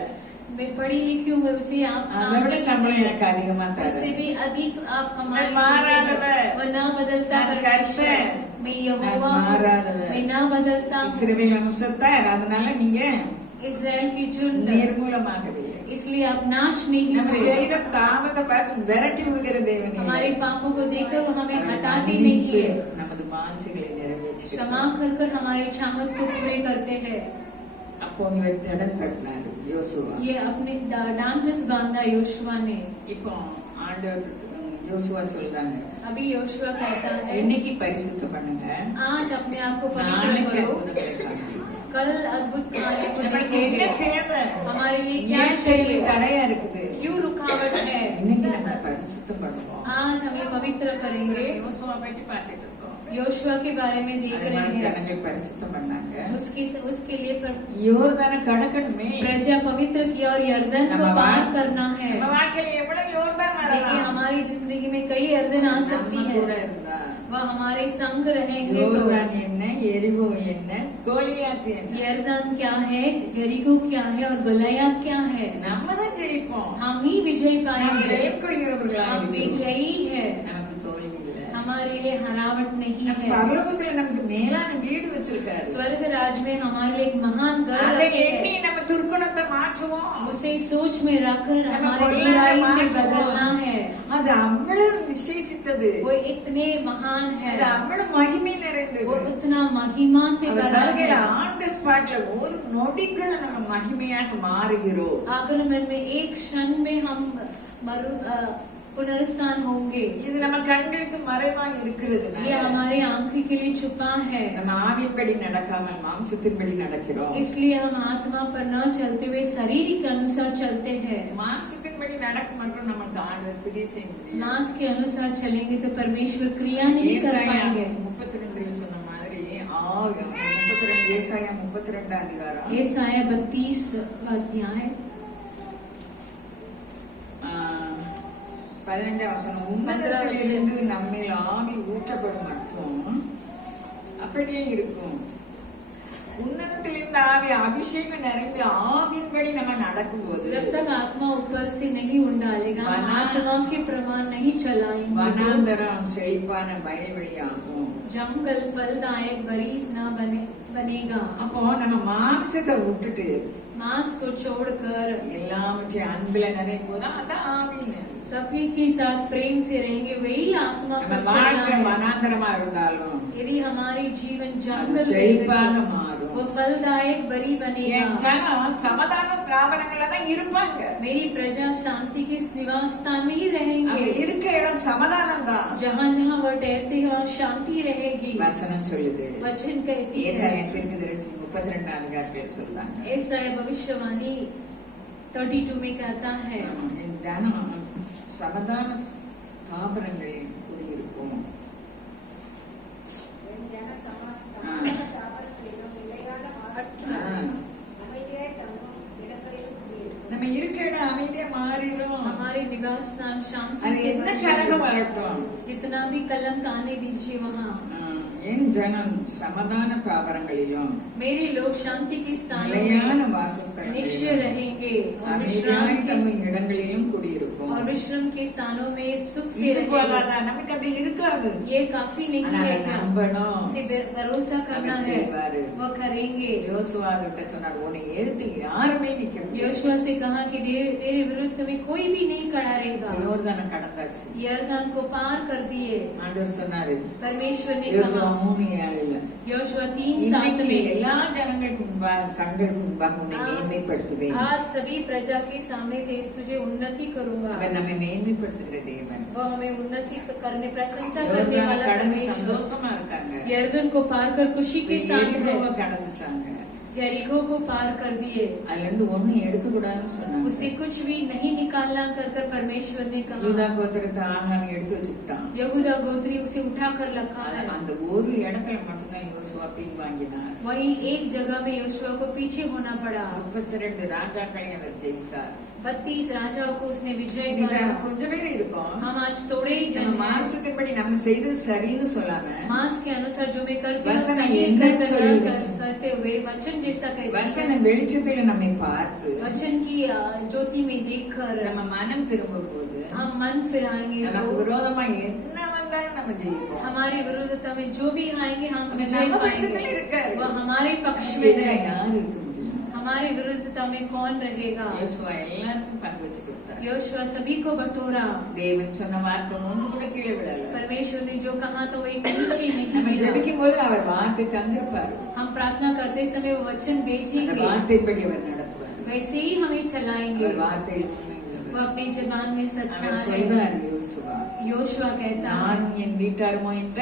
मैं पढ़ी लिखी हूँ, मैं उसे आप அதை விட சம்பளம் எனக்கு அதிகமா उससे தர. भी अधिक आप हमारे मैं मारादवे। वह न बदलता நான் परमेश्वर। கர்த்தர்। मैं यहोवा நான் हूँ, மாறாதவர்। मैं न बदलता हूँ। இஸ்ரவேல் வம்சத்தார், அதனால நீங்க इज़राइल की झुंड, நிர்மூலமாகவில்லை. इसलिए आप नाश नहीं நம்ம हुए। செய்த பாவத்தை பார்த்து விரட்டி விடுகிற தேவன் இல்லை. हमारे पापों को देखकर वो हमें அவர் हटाते नहीं மன்னித்து है, நமது வாஞ்சைகளை நிறைவேற்றி क्षमा कर हमारे चाहत को पूरे करते हैं। அப்போ இவர் தடம் கட்டினாரு யோசுவா. ये अपने डांटस बांधा योशुआ ने। இப்போ ஆண்டவர் யோசுவா சொல்றாங்க, अभी योशुआ कहता है இன்னைக்கு பரிசுத்த பண்ணுங்க, आज अपने आप को पवित्र நாளைக்கு करो, அற்புதங்களை காண்பீங்க. कल अद्भुत खाने को நமக்கு என்ன देखोगे। தேவை? हमारे लिए क्या ஏன் தேவை? चाहिए, தடையா இருக்குது. क्यों रुकावट है। இன்னைக்கு நம்ம பரிசுத்தம் பண்ணுவோம். आज हमें पवित्र करेंगे। யோசுவா பற்றி பார்த்துட்டு இருக்கோம். योशुआ के बारे में देख அது रहे மாதிரி हैं। ஜனங்கள் பரிசுத்தம் பண்ணாங்க. उसके लिए யோர்தான கடக்கணுமே. प्रजा पवित्र किया और यर्दन को நம்ம पार வா- करना है। நம்ம வாழ்க்கையில எவ்வளவு யோர்தான் देखिए வரலாம். हमारी जिंदगी में कई यर्दन आ सकती நம்ம है, கூட இருந்தா वह हमारे संग रहेंगे तो। யோர்தான் என்ன, எரிகோ என்ன, கோலியாத் என்ன, यर्दन क्या है, जरीको क्या है और गलाया क्या है। நம்ம தான் ஜெயிப்போம். हम ही विजय நாம் पाएंगे, ஜெயம் கொள்கிறவர்களாக हम இருக்கிறோம். विजयी है, நமக்கு தோல்வி இல்லை. हमारे लिए हरावट नहीं है। பரலோகத்துல நமக்கு மேலான வீடு வச்சிருக்காரு. स्वर्ग राज में हमारे लिए एक महान घर அதை रखे எண்ணி है, நம்ம துர்க்குணத்தை மாற்றுவோம். उसे सोच में रखकर நம்ம हमारे கொல்லாத बुराई से மாற்றுவோம். बदलना है। அது அவ்வளவு விசேஷித்தது. वो इतने महान है, அது அவ்வளவு மகிமை वो நிறைந்தது. इतना महिमा से அவர் बना வருகிற है। ஆன் தி ஸ்பாட்ல ஒரு நொடிக்குள்ள நம்ம மகிமையாக மாறுகிறோம். आगमन में एक क्षण में हम पुनरुत्थान होंगे। இது நம்ம கண்களுக்கு மறைவாக இருக்கிறது. ये हमारे आंखों के लिए छुपा है, நம்ம ஆவியின்படி நடக்காமல் மாம்சத்தின்படி நடக்கிறோம். इसलिए हम आत्मा पर न चलते हुए शरीर के अनुसार चलते हैं। மாம்சத்தின்படி நடக்கும் மற்றும் நமக்கு ஆண்டவர் பிடிய செய்ய முடியும். मांस के अनुसार चलेंगे तो परमेश्वर क्रिया नहीं कर ஏசாயா पाएंगे। 32 சொன்ன மாதிரி ஏசாயா 32 அதிகாரம் ஏசாயா 32 अध्याय 15 வசனம். உன்னதத்திலிருந்து நம்மில் ஆவி ஊற்றப்படும் மட்டும் அப்படியே இருக்கும். உன்னதத்திலிருந்து ஆவி அபிஷேகம் நிறைந்து ஆவியின்படி நம்ம நடக்கும்போது जब तक आत्मा ऊपर से नहीं उंडालेगा, हम आत्मा के प्रमाण नहीं चलाएंगे, வனாந்தரம் செழிப்பான வயல்வெளியாகும். जंगल फलदायक बरीज ना बनेगा. அப்போ நம்ம மாம்சத்தை விட்டுட்டு मांस को छोड़कर எல்லாவற்றையும் அன்புல நிறையும் போது அதான் ஆவின்னு. सभी के साथ प्रेम से रहेंगे, वही आत्मा நம்ம पर चलना வாழ்க்கை है. வனாந்தரமா இருந்தாலும் यदि हमारे जीवन அது जंगल செழிப்பாக रहेगा, மாறும். वो फलदायक बरी என் बनेगा. ஜனம் சமாதான பிராபணங்கள்ல தான் இருப்பாங்க. मेरी प्रजा शांति के निवास स्थान में ही அங்க रहेंगे. இருக்க இடம் சமாதானம் தான். जहाँ जहाँ वह ठहरते हैं वहाँ शांति रहेगी. வசனம் சொல்லுது. वचन कहती है, ஏசாயா தீர்க்கதரிசி 32 அதிகாரத்தில் சொல்றாங்க. ऐसा भविष्यवाणी 32 में कहता है, என் ஜனம் சமாதான தாபரங்களில் குடியிருக்கும். என் ஜன சமாதான தாபரங்களிலும் நிலையான வாசஸ்தலங்களிலும் அமைதியாய் தங்கும் இடங்களிலும் குடியிருக்கும். நம்ம இருக்க இடம் அமைதியா மாறிடும். हमारे निवास स्थान शांति அது से என்ன भर கலகம் जाए. வரட்டும். जितना भी कलंक आने दीजिए वहाँ, என் ஜனம் சமாதான தாபரங்களிலும் मेरे लोग शांति के स्थानों நிலையான में வாசஸ்தலங்களிலும் निश्चय रहेंगे और विश्राम அமைதியாய் के தங்கும் இடங்களிலும் குடியிருக்கும். और विश्राम के स्थानों में सुख से இது रहेगा. போலதான் நமக்கு அப்படி இருக்காது. ये काफी नहीं ஆனா है அதை क्या? நம்பணும். उसे भरोसा करना அவர் है, செய்வாரு. वो करेंगे. யோசுவா கிட்ட சொன்னார், உன்னை எதிர்த்து யாருமே நிக்க முடியாது. योशुआ से कहा कि तेरे विरुद्ध में कोई भी नहीं खड़ा रहेगा. யோர்தானை கடந்தாச்சு. यरदन को पार कर दिए. ஆண்டவர் சொன்னாரு, परमेश्वर ने யோசுவா कहा, 3:7 योशुआ 3:7 இன்னைக்கு में, எல்லா ஜனங்களுக்கு முன்பாக கண்களுக்கு முன்பாக உன்னை மேன்மைப்படுத்துவேன். आज सभी प्रजा के सामने तुझे उन्नति करूंगा. அவர் நம்மை மேன்மைப்படுத்துகிற தேவன். वो हमें उन्नति करने प्रशंसा करने யோர்தானை वाला கடந்து परमेश्वर. சந்தோஷமா இருக்காங்க. यरदन को पार कर खुशी के साथ है. எரிகோவை கடந்துட்டாங்க. जेरिको को पार कर दिए. அதுல இருந்து ஒண்ணும் எடுக்க கூடாதுன்னு சொன்னாங்க. उससे कुछ भी नहीं निकालना कर कर परमेश्वर ने யூதா कहा. கோத்திரத்தை ஆகாரம் எடுத்து வச்சுக்கிட்டான். यहूदा गोत्री उसे उठा कर रखा है. அந்த ஒரு இடத்துல மட்டும்தான் யோசுவா பின் வாங்கினார். वही एक जगह में योशुआ को पीछे होना पड़ा. 32 ராஜாக்களை அவர் ஜெயித்தார். 32 राजाओं को उसने विजय இன்னைக்கு पाया. நம்ம கொஞ்சம் பேர் இருக்கோம். हम आज थोड़े ही நம்ம जन हैं. மாம்சத்தின்படி நம்ம செய்தது சரின்னு சொல்லாம मांस के अनुसार जो मैं करती हूँ वचन सही என்ன சொல்லுது? करते हुए वचन जैसा कहती हूँ. வசன வெளிச்சத்தில நம்மை பார்த்து वचन की ज्योति में देखकर நம்ம மனம் திரும்பும் போது हम मन फिराएंगे நமக்கு तो விரோதமா என்ன வந்தாலும் நம்ம ஜெயிப்போம். हमारी विरुद्धता में जो भी आएंगे हम நம்ம विजय பட்சத்துல पाएंगे. இருக்காரு. वो हमारे पक्ष நமக்கு में எதிரா रहेगा. யார் இருக்க முடியும்? हमारे विरुद्धता में कौन रहेगा? யோசுவா எல்லாருக்கும் பங்கு வச்சு கொடுத்தார். योशुआ सभी को बटोरा. தேவன் சொன்ன வார்த்தை ஒன்று கூட கீழே விடல. परमेश्वर ने जो कहा तो वही नीचे नहीं நம்ம गिरा. ஜெபிக்கும் போது அவர் வார்த்தை தந்திருப்பார். हम प्रार्थना करते समय वो वचन அந்த भेजेंगे, வார்த்தைப்படி அவர் நடத்துவார். वैसे ही हमें चलाएंगे. அவர் வார்த்தையில் वो अपनी जबान में सच्चा அவர் है. சொல்றார் யோசுவா, योशुआ कहता है, நான் என் வீட்டாருமோ என்ற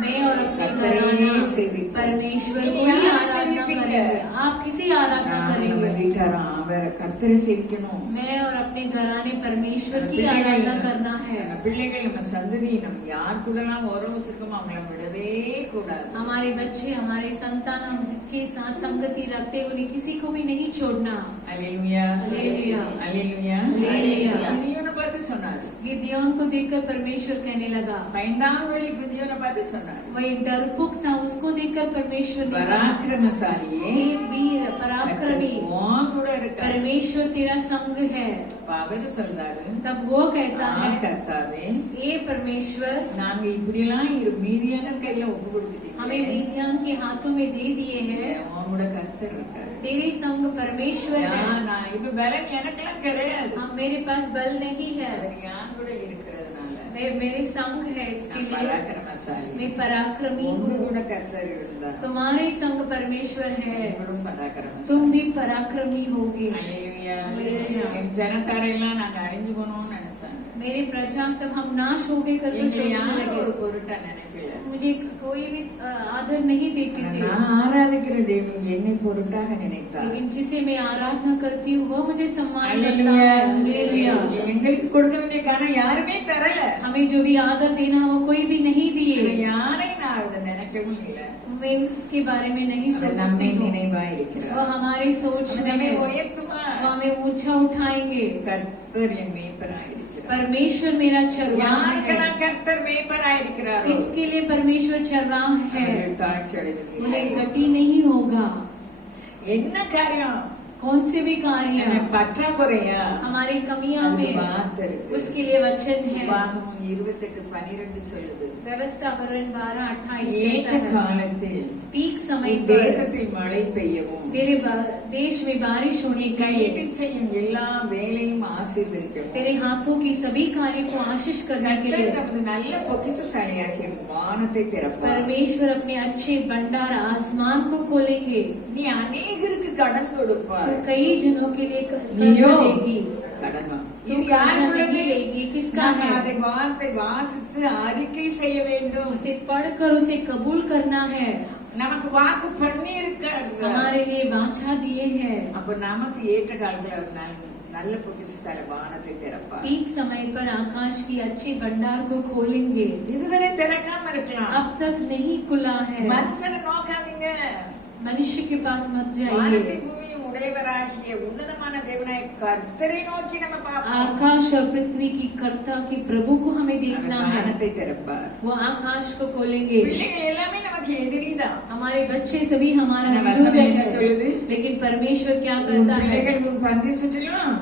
मैं और अपने கர்த்தரையே घराना சேவிப்போம். परमेश्वर को நீங்க ही யாரை आराधना சேவிப்பீங்க? करेंगे. आप किसी आराधना நான் நம்ம करेंगे? வீட்டாரும் அவர் கர்த்தரை சேவிக்கணும். मैं और अपने घराने परमेश्वर की பிள்ளைகள் आराधना करना है. நம்ம பிள்ளைகள் நம்ம சந்ததி நம்ம யார் கூடலாம் உறவு வச்சிருக்கோமோ அவங்கள விடவே கூடாது. हमारे बच्चे हमारे संतान हम जिसके साथ संगति रखते हैं उन्हें किसी को भी नहीं छोड़ना. அல்லேலூயா அல்லேலூயா. அல்லேலூயா அல்லேலூயா. கிதியோனை பார்த்து சொன்னார். गिदयोन को देखकर परमेश्वर कहने लगा. பயந்தாங்கொழி கிதியோனை பார்த்து சொன்னார், वह एक डरपोक था, उसको देखकर परमेश्वर ने कहा, பராக்கிரமசாலியே हे वीर पराक्रमी, உன் கூட இருக்கார். परमेश्वर तेरा संग है. அப்ப அவர் சொல்றாரு, तब वो कहता है, கர்த்தாவே हे परमेश्वर, நாங்க இப்படியெல்லாம் மீதியான கையில ஒப்பு கொடுத்துட்டீங்க. हमें मीदियान के हाथों में दे दिए हैं. உன் கூட கர்த்தர் இருக்காரு. तेरे संग परमेश्वर है. நான் இப்ப பலன் எனக்கெல்லாம் கிடையாது. हाँ, मेरे पास बल नहीं है, அவர் யான் கூட இருக்கிறதுனால वे मेरे संग है, इसके நான் लिए பராக்கிரமசாலி. मैं पराक्रमी உங்க हूँ. கூட கர்த்தர் இருந்தார். तुम्हारे संग परमेश्वर है, உங்களும் பராக்கிரமசாலி. तुम भी पराक्रमी होगे. அல்லேலூயா. அல்லேலூயா. என் ஜனத்தாரெல்லாம் நாங்க அழிஞ்சு போனோம்னு நினைச்சாங்க. मेरे प्रजा सब हम नाश हो गए कर எங்களை सोचने யாரும் लगे. ஒரு பொருட்டா நினைக்கல. मुझे कोई भी आदर नहीं देते थे, நான் ஆராதிக்கிற தேவன் என்னை பொருட்டாக நினைத்தார். लेकिन जिसे मैं आराधना करती हूँ वो मुझे सम्मान करता அல்லேலூயா. है. हालेलुया. எங்களுக்கு கொடுக்க வேண்டிய காரணம் யாருமே தரல. हमें जो भी आदर देना वो कोई भी नहीं दिए. யாரை நான் அதை நினைக்கவும் இல்லை. मैं उसके बारे में नहीं அவர் நம்மை सोचती हूँ। நினைவா वो இருக்கிறார். हमारी सोच அவர் में நம்மை है, वो உயர்த்துவார். हमें ऊंचा उठाएंगे। கர்த்தர் என் மேய்ப்பராயிருக்கிறார். परमेश्वर मेरा चरवाहा है। யாருக்கெல்லாம் கர்த்தர் மேய்ப்பராயிருக்கிறாரோ किसके लिए परमेश्वर चरवाहा है, அவர்கள் தாழ்ச்சி அடைவதில்லை. उन्हें गति नहीं होगा। என்ன காரியம்? कौन से भी कार्य என்ன பற்றாக்குறையா? हमारी कमियां அதுக்கு में வார்த்தை இருக்கு. उसके लिए वचन है। உபாகமம் 28:12 சொல்லுது, व्यवस्था वरण 12:28 ஏற்ற कहता है, காலத்தில் पीक समय உன் पर தேசத்தில் மழை பெய்யவும் तेरे देश में बारिश होने के लिए கையிட்டு செய்யும் எல்லா வேலையும் ஆசீர்வதிக்கவும் तेरे हाथों की सभी कार्य को आशीष करने के கர்த்தர் लिए தமது நல்ல பொக்கிஷசாலியாகிய வானத்தை திறப்பார். परमेश्वर अपने अच्छे भंडार आसमान को खोलेंगे। நீ அநேகருக்கு கடன் கொடுப்பார். तो कई जनों के लिए कर्ज நீயோ देगी। கடன் வா. तू இது कर्ज யாருடையது? नहीं लेगी, किसका நாம் है? அதை வார்த்தை வாசித்து அறிக்கை செய்ய வேண்டும். उसे पढ़कर उसे कबूल करना है। நமக்கு வாக்கு பண்ணி இருக்காரு. हमारे लिए वाचा दिए हैं। அப்ப நமக்கு ஏற்ற காலத்துல ஒரு நல்ல பொக்கிஷசாலி வானத்தை திறப்பார். पीक समय पर आकाश की अच्छे भंडार को खोलेंगे। இதுவரை திறக்காம இருக்கலாம். अब तक नहीं खुला है। மனுஷனை நோக்காதீங்க. मनुष्य के पास मत வானத்தை जाइए। பூமியும் உடையவராகிய உன்னதமான தேவனாய் கர்த்தரை நோக்கி நம்ம பார்ப்போம். आकाश और पृथ्वी की कर्ता के प्रभु को हमें देखना அவர் है। வானத்தை திறப்பார். वो आकाश को खोलेंगे। பிள்ளைகள் எல்லாமே நமக்கு எதிரிதான். हमारे बच्चे सभी हमारा हमारा विरोध समय है, चलेगी। लेकिन परमेश्वर क्या உன் करता है, பிள்ளைகள் உன் பந்தி சுற்றிலும்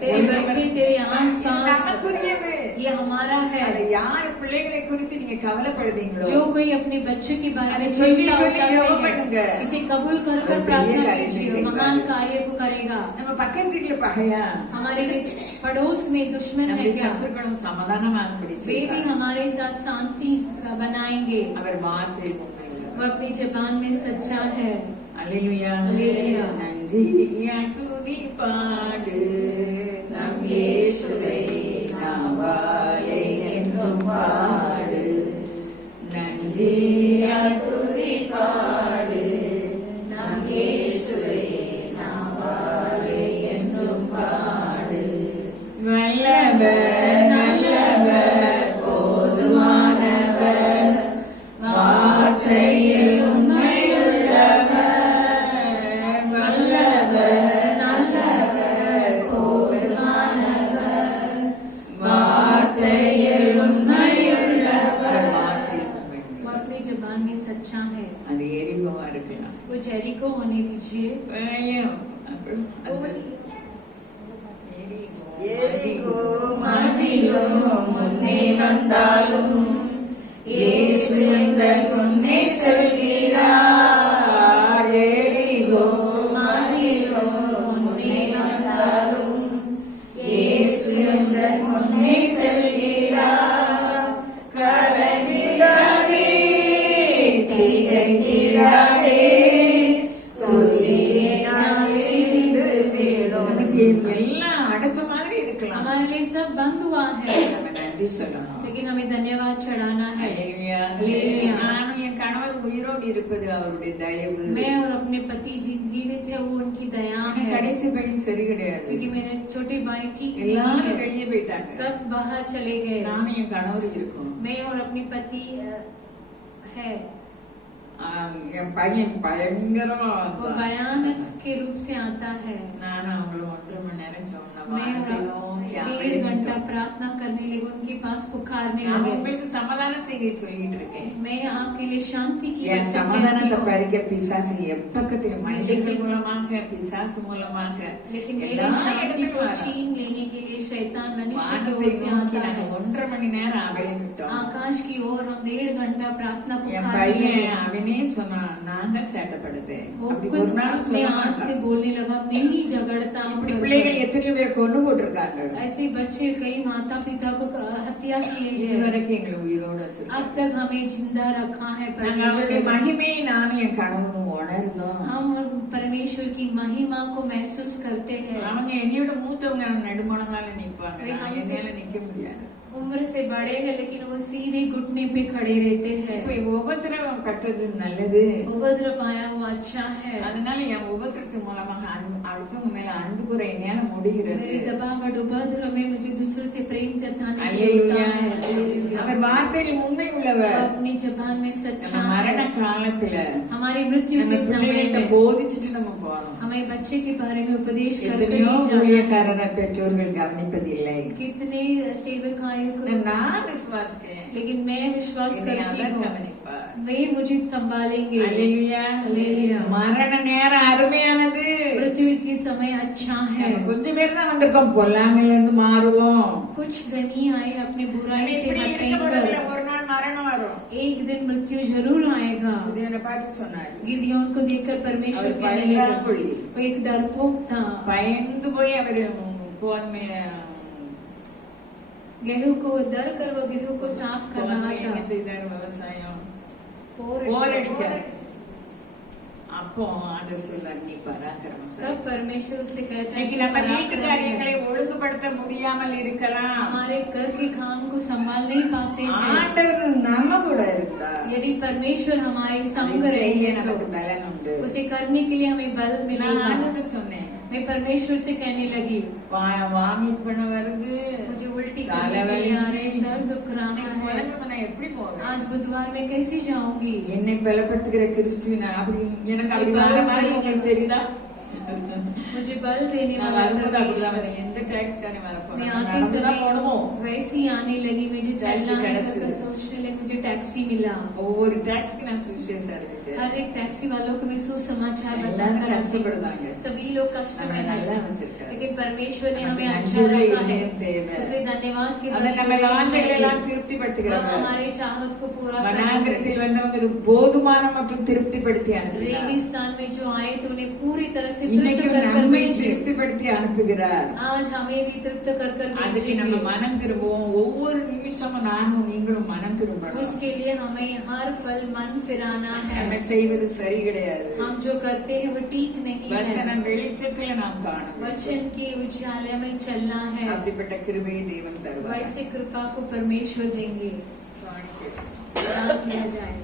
तेरे बच्चे तेरे आस पास, நமக்குரியது. ये हमारा है। அது யார் பிள்ளைகளை குறித்து நீங்க கவலைப்படுதீங்களோ जो कोई अपने बच्चे के बारे में अरे चलिए, चिंता चलिए, करते जवाब हैं, பண்ணுங்க। इसे कबूल कर और कर बढ़िया प्रार्थना कार्य कीजिए, नहीं महान करेगा। कार्य को करेगा। நம்ம பக்கத்து வீட்டுல பகையா हमारे पड़ोस में दुश्मन है நம்முடைய क्या, சத்துருக்களும் சமாதானமாகும்படி वे भी செய்வார். हमारे साथ शांति बनाएंगे। அவர் வார்த்தை உண்மை वो अपनी जबान में सच्चा है। அல்லேலூயா. அல்லேலூயா. நன்றியா துதி பாடு நம் இயேசுவை நாவாலே என்றும் பாடு. நன்றியா துதி பாடு நம் இயேசுவை நாவாலே என்றும் பாடு. வல்லவர் நல்லவர் போதுமானவர் வார்த்தையில் உண்மையுள்ளவர். வல்லவர் நல்லவர் போதுமானவர் வார்த்தையில் உண்மையுள்ளவர். வார்த்தையில் वो உண்மையுள்ளவர். अपनी जबान में सच्चा है। அது எரிகோவா இருக்கலாம். वो जेरिको होने दीजिए। பயம். அப்புறம் அது எரிகோ மதிலோ முன்னே வந்தாலும் இயேசு எங்கள் முன்னே செல்கிறார். எரிகோ மதிலோ முன்னே வந்தாலும் இயேசு எங்கள் முன்னே செல்கிறார். கலங்கிடாதே, திகைத்திடாதே, துதியினால் இடிந்து விடும். நமக்கு எல்லாம் அடைச்ச மாதிரி இருக்கலாம். हमारे लिए सब बंद हुआ है, நம்ம நன்றி சொல்லணும். लेकिन हमें धन्यवाद चढ़ाना है। அல்லேலூயா. அல்லேலூயா. நானும் என் கணவர் உயிரோடு இருப்பது அவருடைய தயவு. मैं और अपने पति जीवित है, वो उनकी दया எனக்கு है। கடைசி பையன் சரி கிடையாது. क्योंकि मेरे छोटे भाई ठीक नहीं எல்லாரும் है, வெளியே போயிட்டாங்க. सब बाहर चले गए। நானும் என் கணவர் இருக்கோம். मैं और अपनी पति है। என் பையன் பயங்கரமா वो வந்தான். भयानक के रूप से आता है। நானும் அவங்களும் 1.5 மணி நேரம் சொன்ன मैं और 1.5 घंटा प्रार्थना करने लगे, उनके पास पुकारने நான் लगे। உங்களுக்கு சமாதான செய்தி சொல்லிட்டு இருக்கேன். मैं आपके लिए शांति की என் वचन சமாதானத்தை कहती हूँ। பறிக்க பிசாசு எப்பக்கத்திலும் மனிதர்கள் மூலமாக பிசாசு மூலமாக लेकिन मेरी எல்லா शांति இடத்துக்கும் को வரான். छीन लेने के लिए शैतान मनुष्य की வானத்தை ओर से நோக்கி आता நாங்க है। 1.5 மணி நேரம் அவையம் விட்டோம். आकाश की ओर हम 1.5 घंटा प्रार्थना என் पुकारने பையன் लगे। அவனே சொன்னான், நான் தான் சேட்டப்படுத்தேன். वो அப்படி खुद ஒரு நாள் अपने சொல்ல आप से மாட்டான். बोलने लगा, मैं ही झगड़ता हूँ। இப்படி பிள்ளைகள் எத்தனையோ பேர் கொண்டு போட்டிருக்காங்க. ऐसे बच्चे कई माता पिता को हत्या किए हैं। இதுவரைக்கும் எங்களை உயிரோடு வச்சிருக்காங்க. अब तक हमें जिंदा रखा है நாங்க அவருடைய परमेश्वर। மகிமையை நானும் என் கணவரும் உணர்ந்தோம். हम परमेश्वर की महिमा को महसूस करते हैं। அவங்க என்னையோட மூத்தவங்க நடுமணங்கால நிப்பாங்க. वे நான் हमसे என்னால நிக்க முடியாது. उम्र से बड़े हैं लेकिन वो सीधे घुटने पे खड़े रहते இப்ப हैं। உபத்திரவம் கட்டுறது நல்லது. उपद्रव पाया वो अच्छा है। அதனால என் உபத்திரத்தின் மூலமாக அடுத்தவங்க மேல அன்பு கூற என்னால முடிகிறது. मेरे दबाव और उपद्रव में मुझे दूसरों से प्रेम जताने के लिए அல்லேலூயா. होता है। हालेलुया। அவர் வார்த்தையில் உண்மை वो உள்ளவர். अपनी जबान में सच्चा நம்ம மரண है। காலத்துல हमारी मृत्यु நம்ம के समय பிள்ளைகிட்ட में போதிச்சுட்டு நம்ம போறோம். हमें बच्चे के बारे में उपदेश करते எத்தனையோ ही जाना है। ஊழியக்காரரை பெற்றோர்கள் கவனிப்பதில்லை. कितने सेवकायों को, நான் விசுவாசிக்கிறேன். लेकिन मैं विश्वास என்னை करती அவர் हूँ கவனிப்பார். वे मुझे संभालेंगे। அல்லேலூயா. அல்லேலூயா. மரண நேரம் அருமையானது. मृत्यु की समय अच्छा है। நம்ம கொஞ்ச பேர் தான் வந்திருக்கோம். பொல்லாமையில இருந்து மாறுவோம். कुछ जनी आए अपनी बुराई से இப்படி हटें இருக்கப்படுறதுல कर, ஒரு நாள் மரணம் வரும். एक दिन मृत्यु जरूर आएगा। இதை பார்த்து சொன்னார். गिदियोन को देखकर परमेश्वर और कहने பயந்தார் लगा, कोई। वो एक डरपोक था। பயந்து போய் அவரு கோதுமை गेहूं को डर कर वो गेहूं को साफ कर रहा கோதுமை என்ன था। செய்தார்? விவசாயம் और போர் அடிக்கிறார். அப்போ ஆண்டவர் சொல்றார், நீ பராக்கிரமசாலி. तब परमेश्वर उससे कहता है இன்னைக்கு कि நம்ம வீட்டு पराक्रमी காரியங்களை है। ஒழுங்குபடுத்த முடியாமல் இருக்கலாம். हमारे घर के काम को संभाल नहीं पाते हैं। ஆண்டவர் நம்ம கூட இருந்தா यदि परमेश्वर हमारे संग அதை செய்ய रहेंगे நமக்கு तो பலன் உண்டு. उसे करने के लिए हमें बल நான் मिलेगा। ஆண்டவர்ட்ட சொன்னேன், मैं परमेश्वर से कहने लगी, வாமிட் பண்ண வருது, मुझे उल्टी காலை करने के लिए आ வலி, रहे, सर दुख रहा இன்னைக்கு है, புதன்கிழமை நான் எப்படி போவேன்? आज बुधवार में कैसे जाऊंगी? என்னை பலப்படுத்துகிற கிறிஸ்துவின் அப்படி எனக்கு அப்படி வர மாதிரி உங்களுக்கு தெரியுதா? मुझे बल देने நான் वाला வரும்போது அப்படிதான் परमेश्वर। வந்தேன். எந்த டாக்ஸ்காரன் मैं வரப்போறேன்? आते நடந்துதான் समय போகணும். वैसे ही आने लगी, मुझे टैक्सी चलना है टैक्सी। करके सोचने लगी, मुझे टैक्सी मिला। ஒவ்வொரு டாக்ஸிக்கு நான் சுவிசேஷம் அறிவிக்கிறேன். हर एक टैक्सी वालों को मैं सुसमाचार எல்லாரும் बताकर கஷ்டப்படுறாங்க. सभी लोग कष्ट में हमें நல்லா हैं, வச்சிருக்காரு. लेकिन परमेश्वर ने हमें நமக்கு अच्छा நன்றியுள்ள रखा है। இதயம் தேவை. उसमें धन्यवाद के அவர் நம்ம हृदय வாஞ்சைகளை चाहिए। எல்லாம் वह திருப்திப்படுத்துகிறவர். हमारे चाहत को पूरा करेंगे। வனாந்திரத்தில் வந்தவங்களுக்கு போதுமான மற்றும் திருப்திப்படுத்தி அனுப்புகிறார். रेगिस्तान में जो आए तो उन्हें पूरी तरह से இன்னைக்கு तृप्त कर कर நம்மை भेजे। திருப்திப்படுத்தி அனுப்புகிறார். आज हमें भी तृप्त कर कर அதுக்கு நம்ம भेजेंगे। மனம் திரும்புவோம். ஒவ்வொரு நிமிஷமும் நானும் நீங்களும் மனம் திரும்பணும். उसके लिए हमें हर पल मन फिराना நம்ம है। செய்வது சரி கிடையாது. हम जो करते हैं वो ठीक नहीं है। வசனம் வெளிச்சத்துல நாம் காணும். वचन के उजाले में चलना है। அப்படிப்பட்ட கிருபையை தேவன் தருவார். वैसे कृपा को परमेश्वर देंगे। சுவாமிக்கு प्रदान किया जाए।